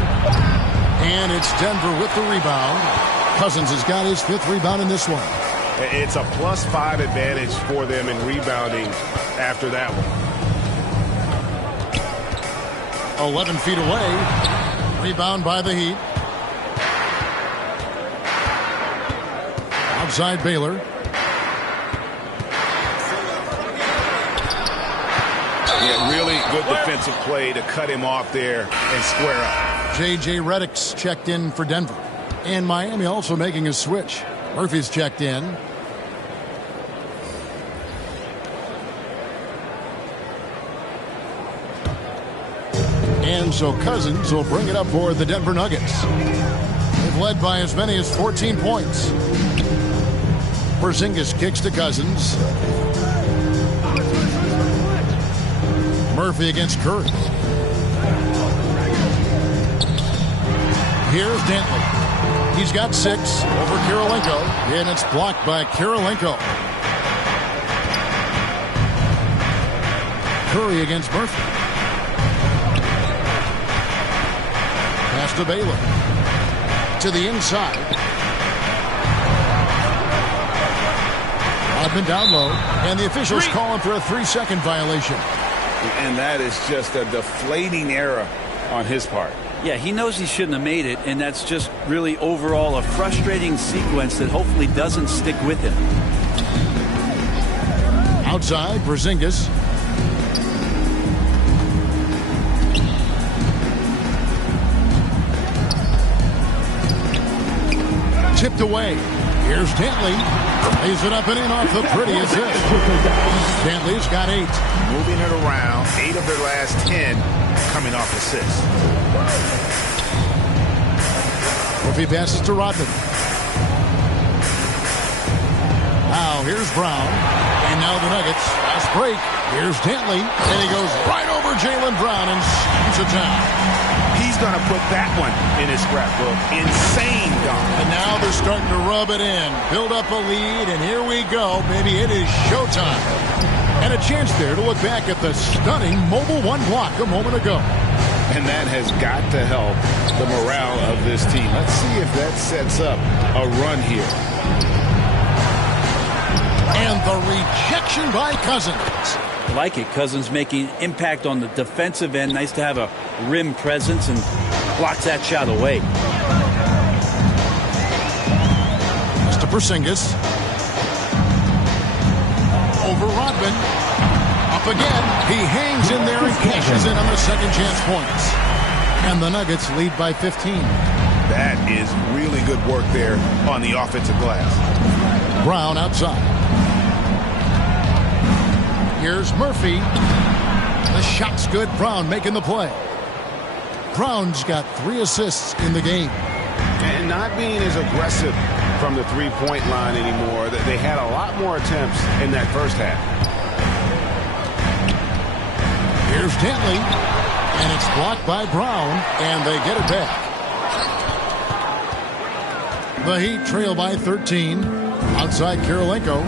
And it's Denver with the rebound. Cousins has got his 5th rebound in this one. It's a +5 advantage for them in rebounding after that one. 11 feet away. Rebound by the Heat. Outside Baylor. Yeah, really good defensive play to cut him off there and square up. J.J. Redick's checked in for Denver. And Miami also making a switch. Murphy's checked in. And so Cousins will bring it up for the Denver Nuggets. They've led by as many as 14 points. Porzingis kicks to Cousins. Murphy against Curry. Here's Dantley. He's got 6 over Kirilenko, and it's blocked by Kirilenko. Curry against Murphy. Pass to Baylor. To the inside. Rodman down low, and the officials calling for a 3-second violation. And that is just a deflating error on his part. Yeah, he knows he shouldn't have made it, and that's just really overall a frustrating sequence that hopefully doesn't stick with him. Outside, Porzingis. Tipped away. Here's Dantley. Lays it up and in off the pretty assist. Dantley's got 8. Moving it around. 8 of their last 10 coming off assists. Murphy passes to Rodman. Now here's Brown. And now the Nuggets. Fast break. Here's Dantley. And he goes right over Jaylen Brown and slams it down. He's going to put that one in his scrapbook. Insane dunk. And now they're starting to rub it in. Build up a lead, and here we go. Baby, it is showtime. And a chance there to look back at the stunning Mobile One block a moment ago. And that has got to help the morale of this team. Let's see if that sets up a run here. And the rejection by Cousins. I like it. Cousins making impact on the defensive end. Nice to have a rim presence and blocks that shot away. Mr. Porzingis. Over Rodman. Up again. He hangs in there and cashes in on the second chance points. And the Nuggets lead by 15. That is really good work there on the offensive glass. Brown outside. Here's Murphy. The shot's good. Brown making the play. Brown's got 3 assists in the game. And not being as aggressive from the three-point line anymore. They had a lot more attempts in that first half. Here's Dantley. And it's blocked by Brown. And they get it back. The Heat trail by 13. Outside Kirilenko.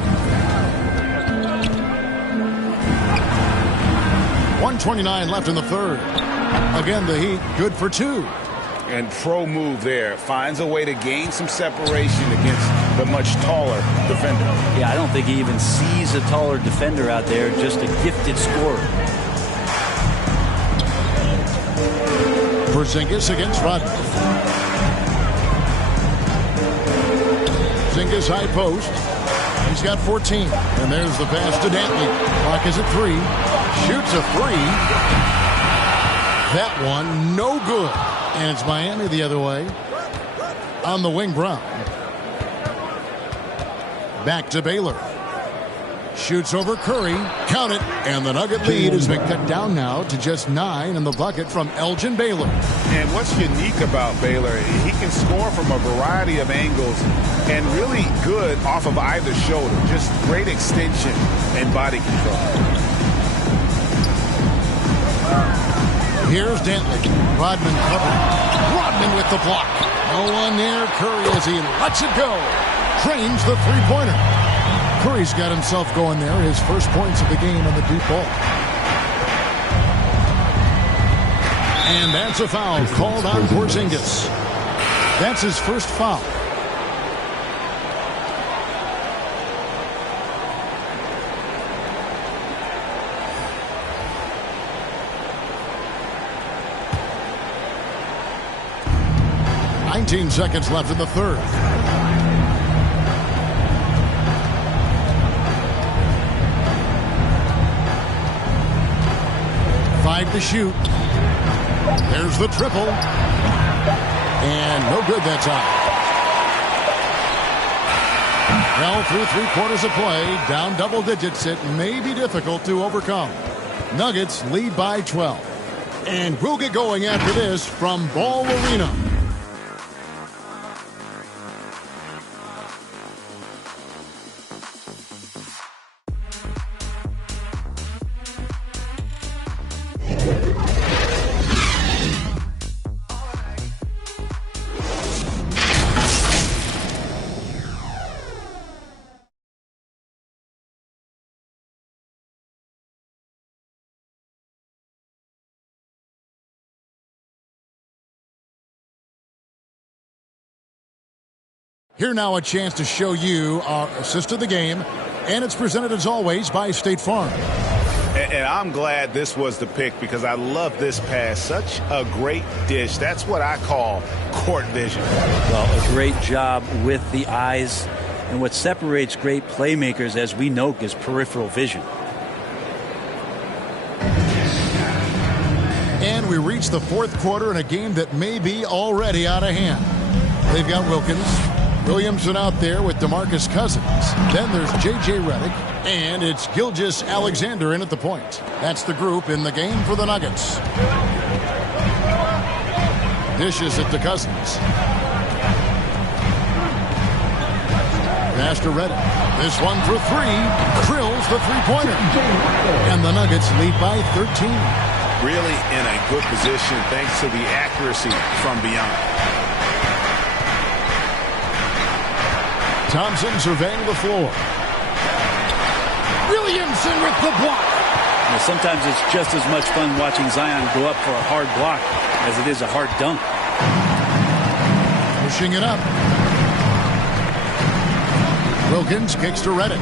1:29 left in the third. Again, the Heat good for 2. And pro move there. Finds a way to gain some separation against the much taller defender. Yeah, I don't think he even sees a taller defender out there. Just a gifted scorer. Porzingis against Rodman. Porzingis high post. He's got 14. And there's the pass to Dantley. Clock is at 3. Shoots a 3. That one no good. And it's Miami the other way. On the wing, Brown. Back to Baylor. Shoots over Curry. Count it. And the Nugget lead has been cut down now to just 9 in the bucket from Elgin Baylor. And what's unique about Baylor, he can score from a variety of angles and really good off of either shoulder. Just great extension and body control. Here's Dantley. Rodman covered. Rodman with the block. No one near Curry as he lets it go. Trains the three-pointer. Curry's got himself going there. His first points of the game on the deep ball. And that's a foul called on Porzingis. That's his first foul. Seconds left in the third. Five to shoot. There's the triple. And no good that time. Well, through 3/4 of play, down double digits, it may be difficult to overcome. Nuggets lead by 12. And we'll get going after this from Ball Arena. Here now a chance to show you our assist of the game, and it's presented as always by State Farm. And I'm glad this was the pick because I love this pass. Such a great dish. That's what I call court vision. Well, a great job with the eyes. And what separates great playmakers, as we know, is peripheral vision. And we reach the fourth quarter in a game that may be already out of hand. They've got Williamson out there with DeMarcus Cousins. Then there's J.J. Redick. And it's Gilgeous-Alexander in at the point. That's the group in the game for the Nuggets. Dishes it to Cousins. Pass to Redick. This one for three. Drills the three-pointer. And the Nuggets lead by 13. Really in a good position thanks to the accuracy from beyond. Thompson surveying the floor. Williamson with the block. Now, sometimes it's just as much fun watching Zion go up for a hard block as it is a hard dunk. Pushing it up. Wilkins kicks to Reddick.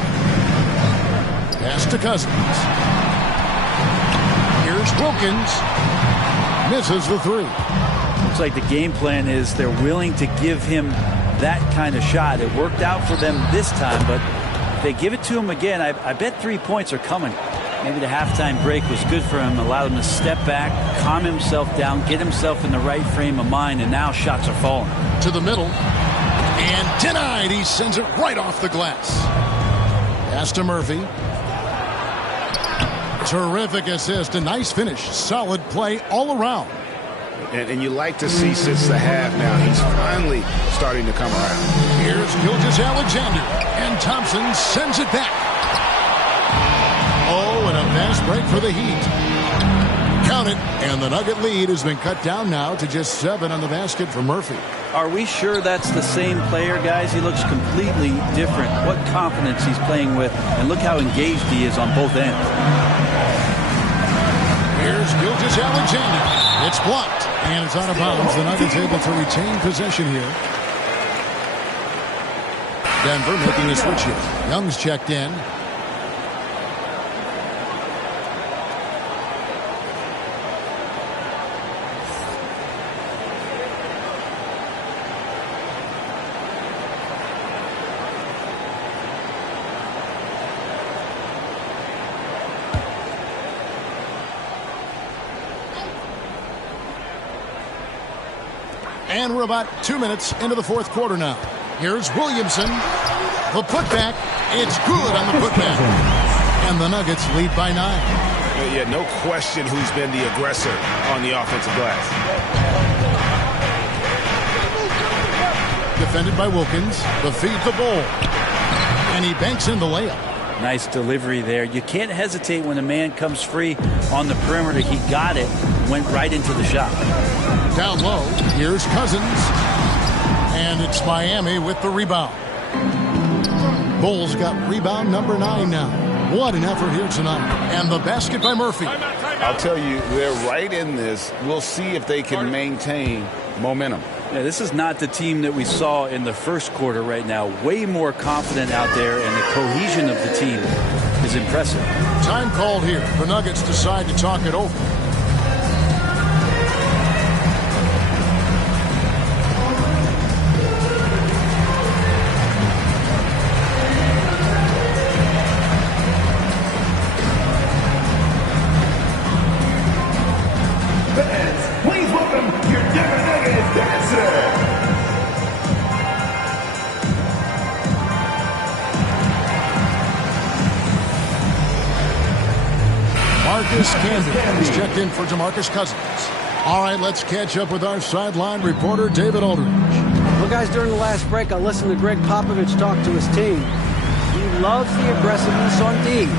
Pass to Cousins. Here's Wilkins. Misses the three. Looks like the game plan is they're willing to give him that kind of shot. It worked out for them this time, but if they give it to him again, I bet 3 points are coming. Maybe the halftime break was good for him, allowed him to step back, calm himself down, get himself in the right frame of mind, and now shots are falling. To the middle. And denied. He sends it right off the glass. Pass to Murphy. Terrific assist. A nice finish. Solid play all around. And you like to see since the half now, he's finally starting to come around. Here's Gilgeous-Alexander. And Thompson sends it back. Oh, and a fast break for the Heat. Count it. And the Nugget lead has been cut down now to just 7 on the basket for Murphy. Are we sure that's the same player, guys? He looks completely different. What confidence he's playing with, and look how engaged he is on both ends. Here's Gilgeous-Alexander. It's blocked, and it's out of bounds. The Nuggets able to retain possession here. Denver making a switch here. Young's checked in. And we're about 2 minutes into the fourth quarter now. Here's Williamson. The putback. It's good on the putback. And the Nuggets lead by 9. Yeah, no question who's been the aggressor on the offensive glass. Defended by Wilkins. The feed the ball. And he banks in the layup. Nice delivery there. You can't hesitate when a man comes free on the perimeter. He got it, went right into the shot. Down low, here's Cousins. And it's Miami with the rebound. Bulls got rebound number 9 now. What an effort here tonight. And the basket by Murphy. I'll tell you, they're right in this. We'll see if they can maintain momentum. Yeah, this is not the team that we saw in the first quarter right now. Way more confident out there, and the cohesion of the team is impressive. Time called here. The Nuggets decide to talk it over. Is checked in for DeMarcus Cousins. All right, let's catch up with our sideline reporter, David Aldridge. Well, guys, during the last break, I listened to Greg Popovich talk to his team. He loves the aggressiveness on D.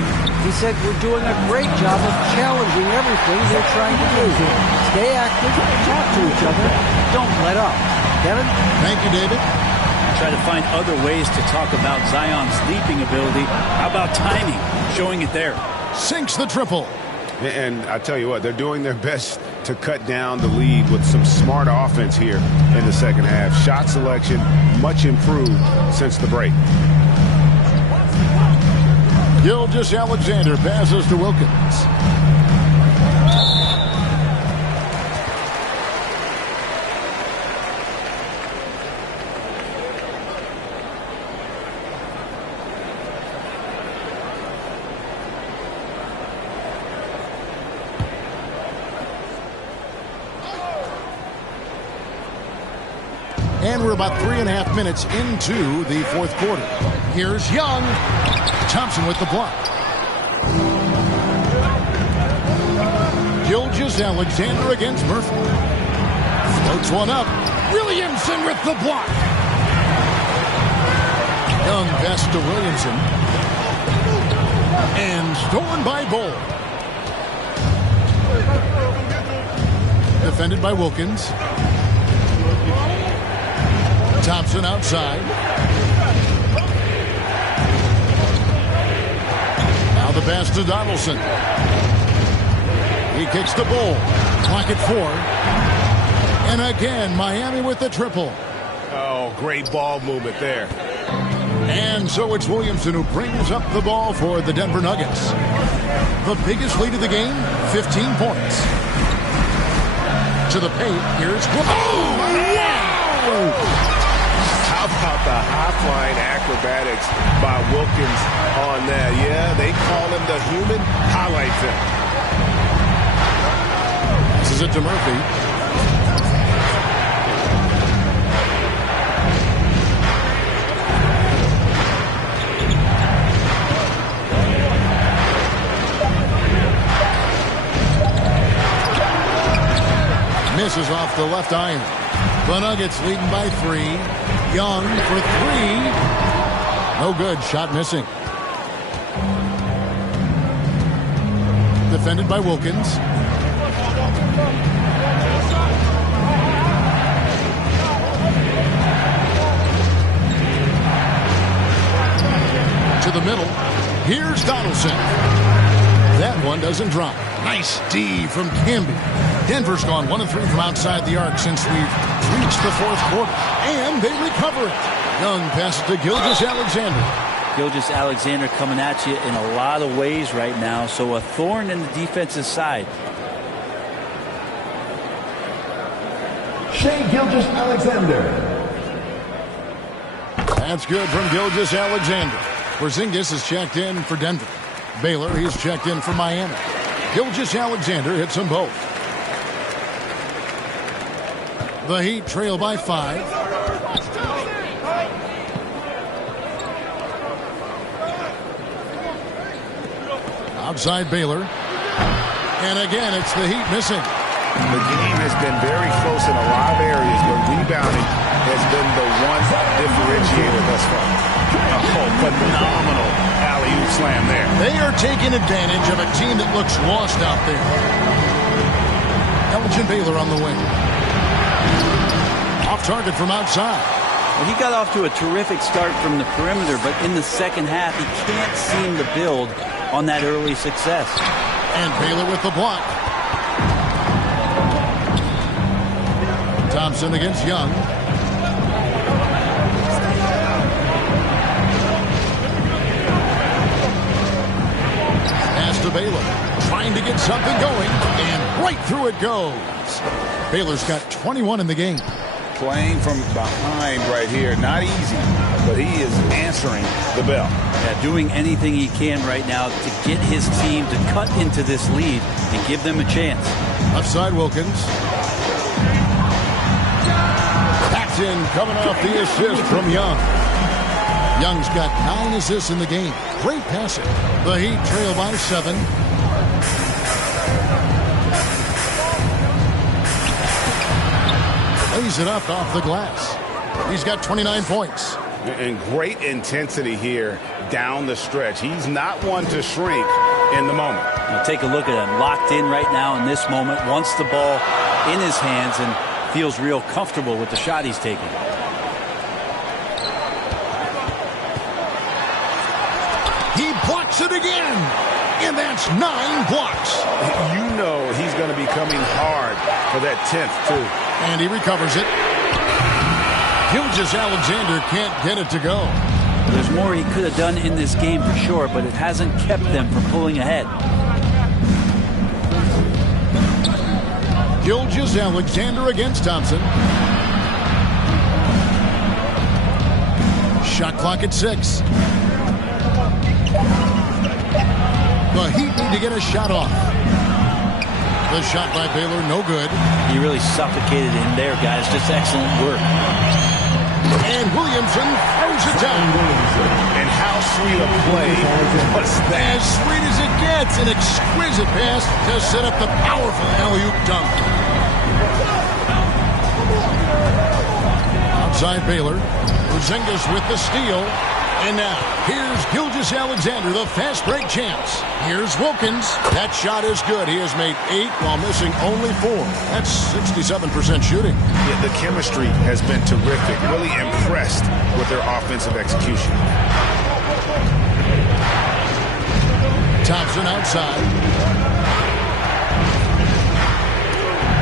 He said we're doing a great job of challenging everything they're trying to do. Stay active, talk to each other, don't let up. Kevin? Thank you, David. Try to find other ways to talk about Zion's leaping ability. How about timing? Showing it there. Sinks the triple. And I tell you what, they're doing their best to cut down the lead with some smart offense here in the second half. Shot selection much improved since the break. Gilgeous-Alexander passes to Wilkins. And we're about 3.5 minutes into the fourth quarter. Here's Young. Thompson with the block. Gilgeous-Alexander against Murphy. Floats one up. Williamson with the block. Young pass to Williamson. And stolen by Bull. Defended by Wilkins. Thompson outside. Now the pass to Donaldson. He kicks the Bull. Clock at 4. And again, Miami with the triple. Oh, great ball movement there. And so it's Williamson who brings up the ball for the Denver Nuggets. The biggest lead of the game, 15 points. To the paint, here's... Oh, wow! How about the high-flying acrobatics by Wilkins on that? Yeah, they call him the human highlight film. This is it to Murphy. Misses off the left iron. The Nuggets leading by 3. Young for 3. No good. Shot missing. Defended by Wilkins. To the middle. Here's Donaldson. That one doesn't drop. Nice D from Camby. Denver's gone 1 of 3 from outside the arc since we've reached the 4th quarter. And they recover it. Young passes to Gilgeous-Alexander. Gilgeous-Alexander coming at you in a lot of ways right now. So a thorn in the defensive side. Shai Gilgeous-Alexander. That's good from Gilgeous-Alexander. Porzingis is checked in for Denver. Baylor, he's checked in for Miami. Gilgeous-Alexander hits them both. The Heat trail by 5. Outside Baylor. And again, it's the Heat missing. The game has been very close in a lot of areas, but rebounding has been the one differentiator thus far. Oh, phenomenal alley-oop slam there. They are taking advantage of a team that looks lost out there. Elgin Baylor on the wing. Off target from outside. Well, he got off to a terrific start from the perimeter, but in the second half, he can't seem to build on that early success. And Baylor with the block. Thompson against Young. Pass to Baylor. Trying to get something going. And right through it goes. Baylor's got 21 in the game. Playing from behind right here. Not easy, but he is answering the bell. Yeah, doing anything he can right now to get his team to cut into this lead and give them a chance. Left side Wilkins. Paxton coming off the assist from Young. Young's got 9 assists in the game. Great passing. The Heat trail by 7. Lays it up off the glass. He's got 29 points. And great intensity here down the stretch. He's not one to shrink in the moment. Now take a look at him. Locked in right now in this moment. Wants the ball in his hands and feels real comfortable with the shot he's taking. He blocks it again. And that's 9 blocks. You know he's going to be coming hard for that 10th, too. And he recovers it. Gilgeous-Alexander can't get it to go. There's more he could have done in this game for sure, but it hasn't kept them from pulling ahead. Gilgeous-Alexander against Thompson. Shot clock at 6. The Heat need to get a shot off. The shot by Baylor, no good. He really suffocated him there, guys. Just excellent work. And Williamson throws it down. And how sweet a play was that? As sweet as it gets. An exquisite pass to set up the powerful alley-oop dunk. Outside Baylor. Porzingis with the steal. And now, here's Gilgeous-Alexander, the fast break champs. Here's Wilkins. That shot is good. He has made 8 while missing only 4. That's 67% shooting. Yeah, the chemistry has been terrific. Really impressed with their offensive execution. Thompson outside.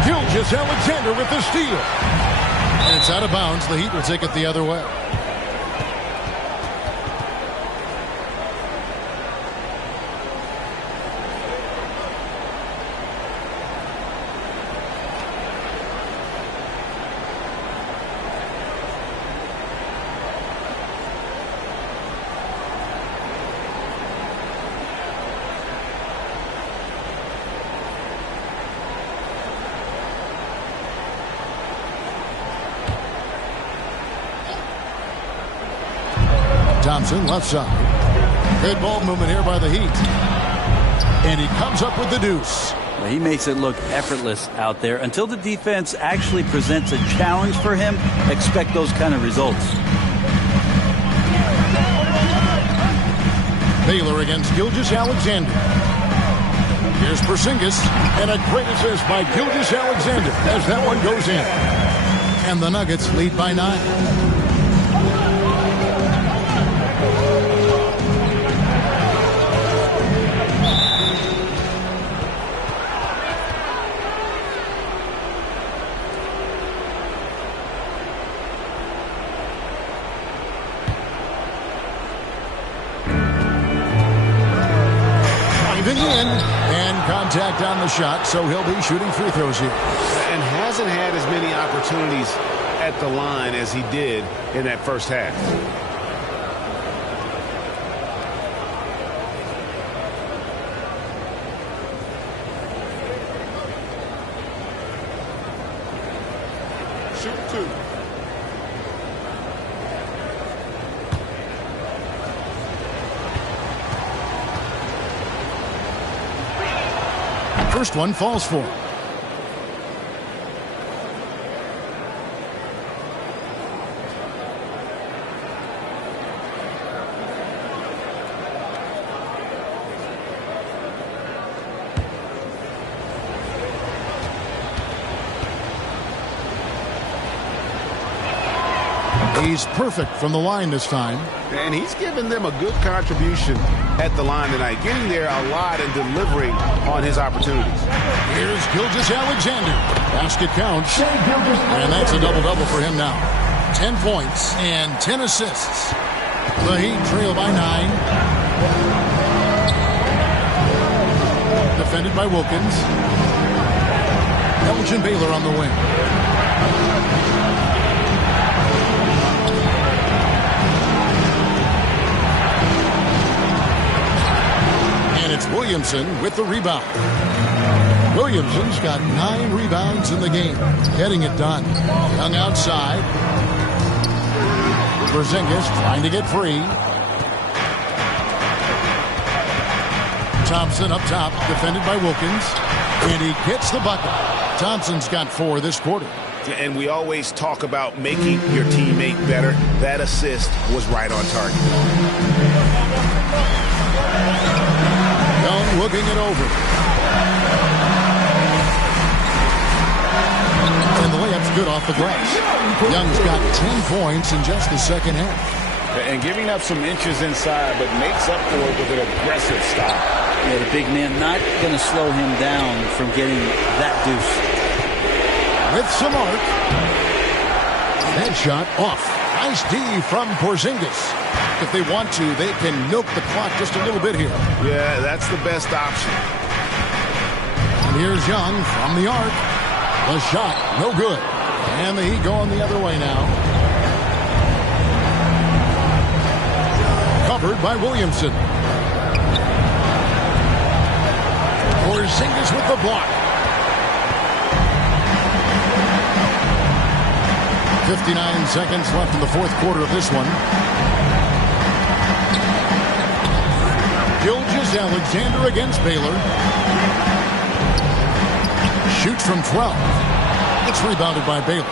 Gilgeous-Alexander with the steal. And it's out of bounds. The Heat will take it the other way. Thompson left side. Good ball movement here by the Heat. And he comes up with the deuce. Well, he makes it look effortless out there. Until the defense actually presents a challenge for him, expect those kind of results. Baylor against Gilgeous-Alexander. Here's Porzingis. And a great assist by Gilgeous-Alexander as that one goes in. And the Nuggets lead by 9. And contact on the shot, so he'll be shooting free throws here. And hasn't had as many opportunities at the line as he did in that first half. Shoot 2. First one falls for him. He's perfect from the line this time. And he's given them a good contribution at the line tonight, getting there a lot and delivering on his opportunities. Here's Gilgeous-Alexander. Basket counts. And that's a double-double for him now. 10 points and 10 assists. The Heat trail by 9. Defended by Wilkins. Elgin Baylor on the wing. It's Williamson with the rebound. Williamson's got 9 rebounds in the game. Getting it done. Young outside. Porzingis trying to get free. Thompson up top, defended by Wilkins. And he gets the bucket. Thompson's got 4 this quarter. And we always talk about making your teammate better. That assist was right on target. Young looking it over. And the layup's good off the glass. Young's got 10 points in just the second half. And giving up some inches inside, but makes up for it with an aggressive stop. Yeah, the big man not going to slow him down from getting that deuce. With some arc. That shot off. Nice D from Porzingis. If they want to, they can milk the clock just a little bit here. Yeah, that's the best option. And here's Young from the arc. The shot, no good. And the Heat going the other way now. Covered by Williamson. Porzingis with the block. 59 seconds left in the fourth quarter of this one. Gilgeous-Alexander against Baylor. Shoots from 12. It's rebounded by Baylor.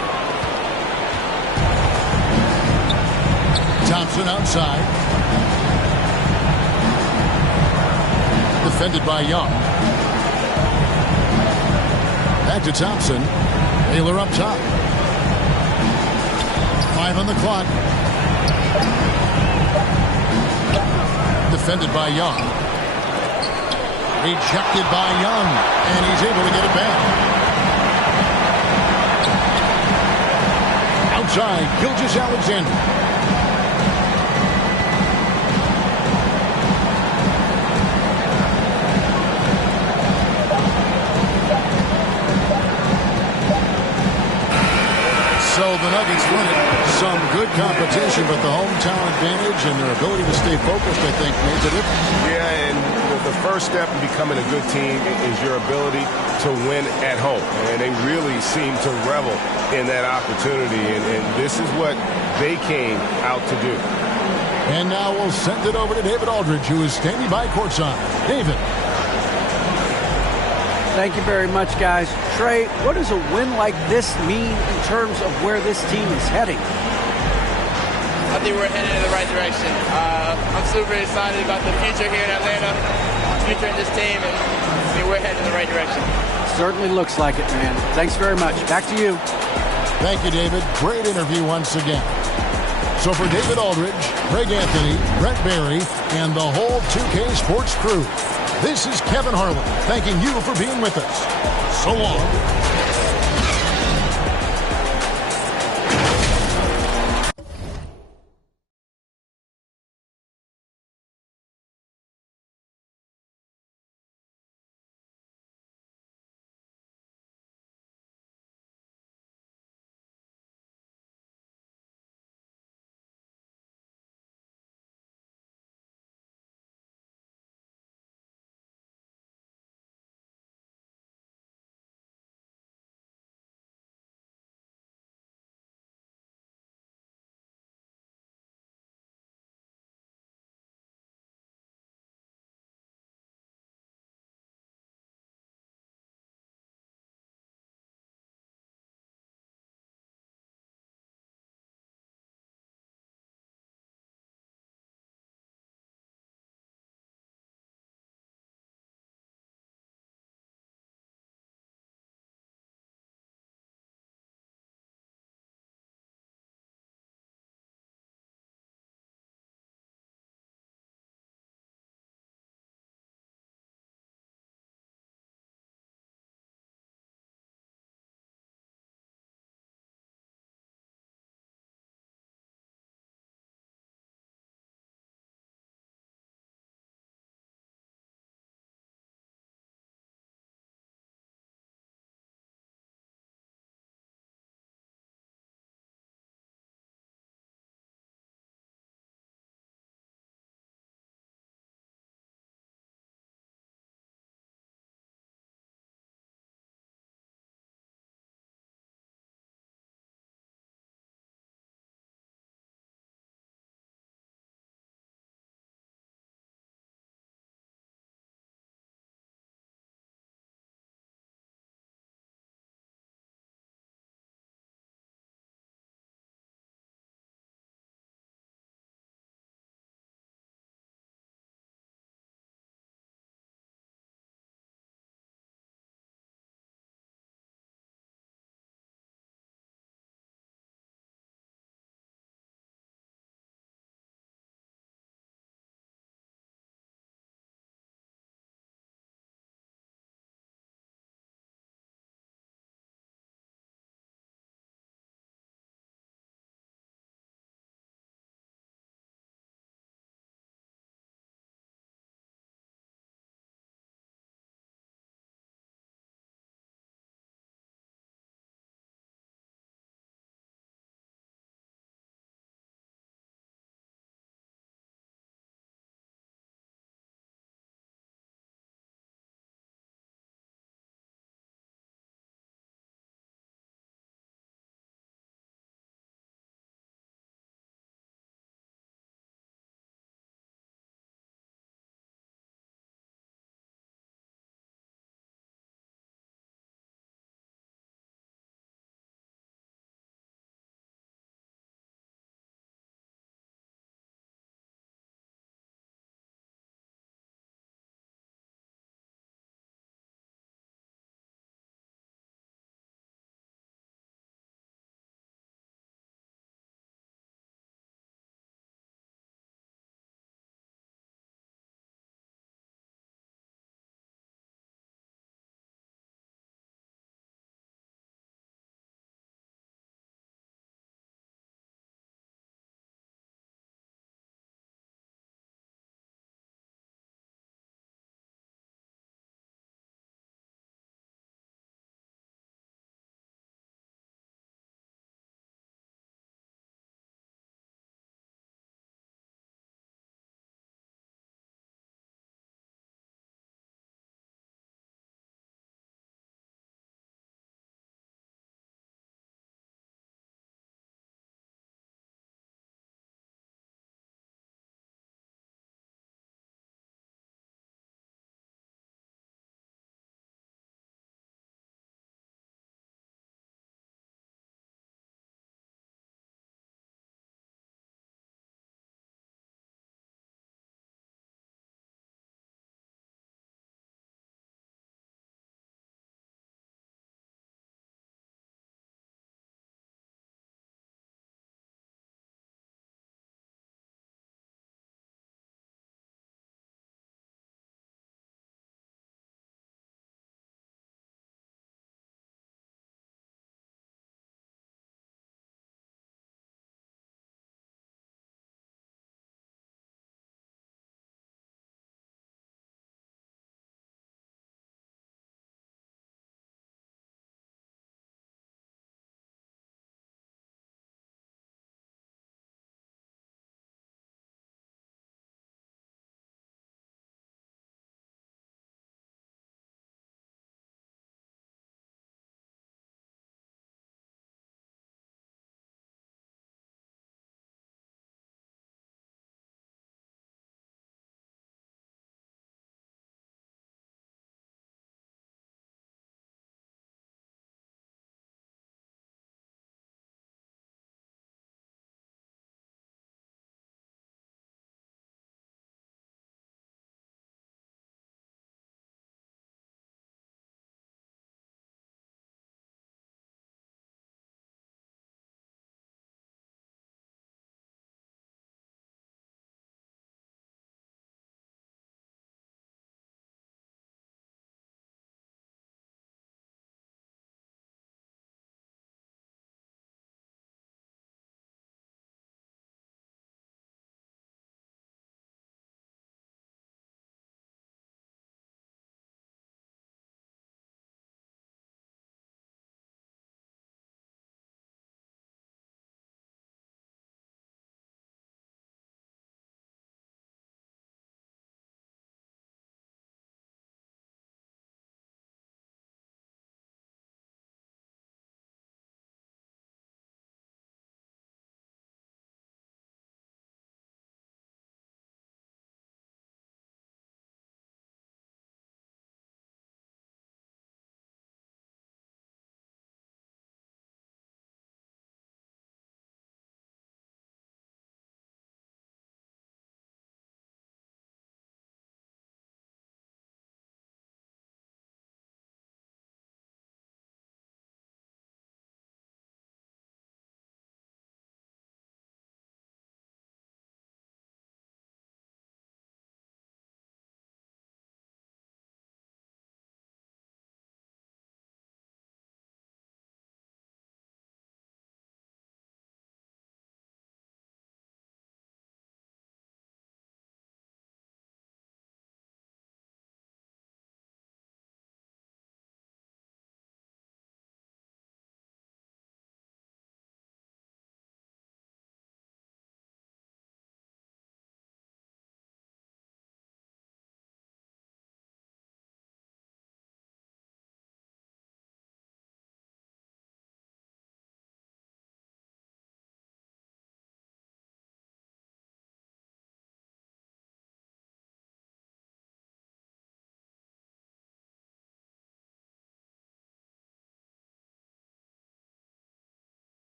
Thompson outside. Defended by Young. Back to Thompson. Taylor up top. 5 on the clock. Defended by Young. Rejected by Young. And he's able to get it back. Outside, Gilgeous-Alexander. So the Nuggets win it. Some good competition, but the hometown advantage and their ability to stay focused, I think, made the difference. Yeah, and the first step in becoming a good team is your ability to win at home. And they really seem to revel in that opportunity, and this is what they came out to do. And now we'll send it over to David Aldridge, who is standing by courtside. David. Thank you very much, guys. Trey, what does a win like this mean in terms of where this team is heading? I think we're headed in the right direction. I'm super excited about the future here in Atlanta, the future in this team, and I think we're headed in the right direction. Certainly looks like it, man. Thanks very much. Back to you. Thank you, David. Great interview once again. So for David Aldridge, Greg Anthony, Brent Barry, and the whole 2K Sports crew, this is Kevin Harlan thanking you for being with us. So long.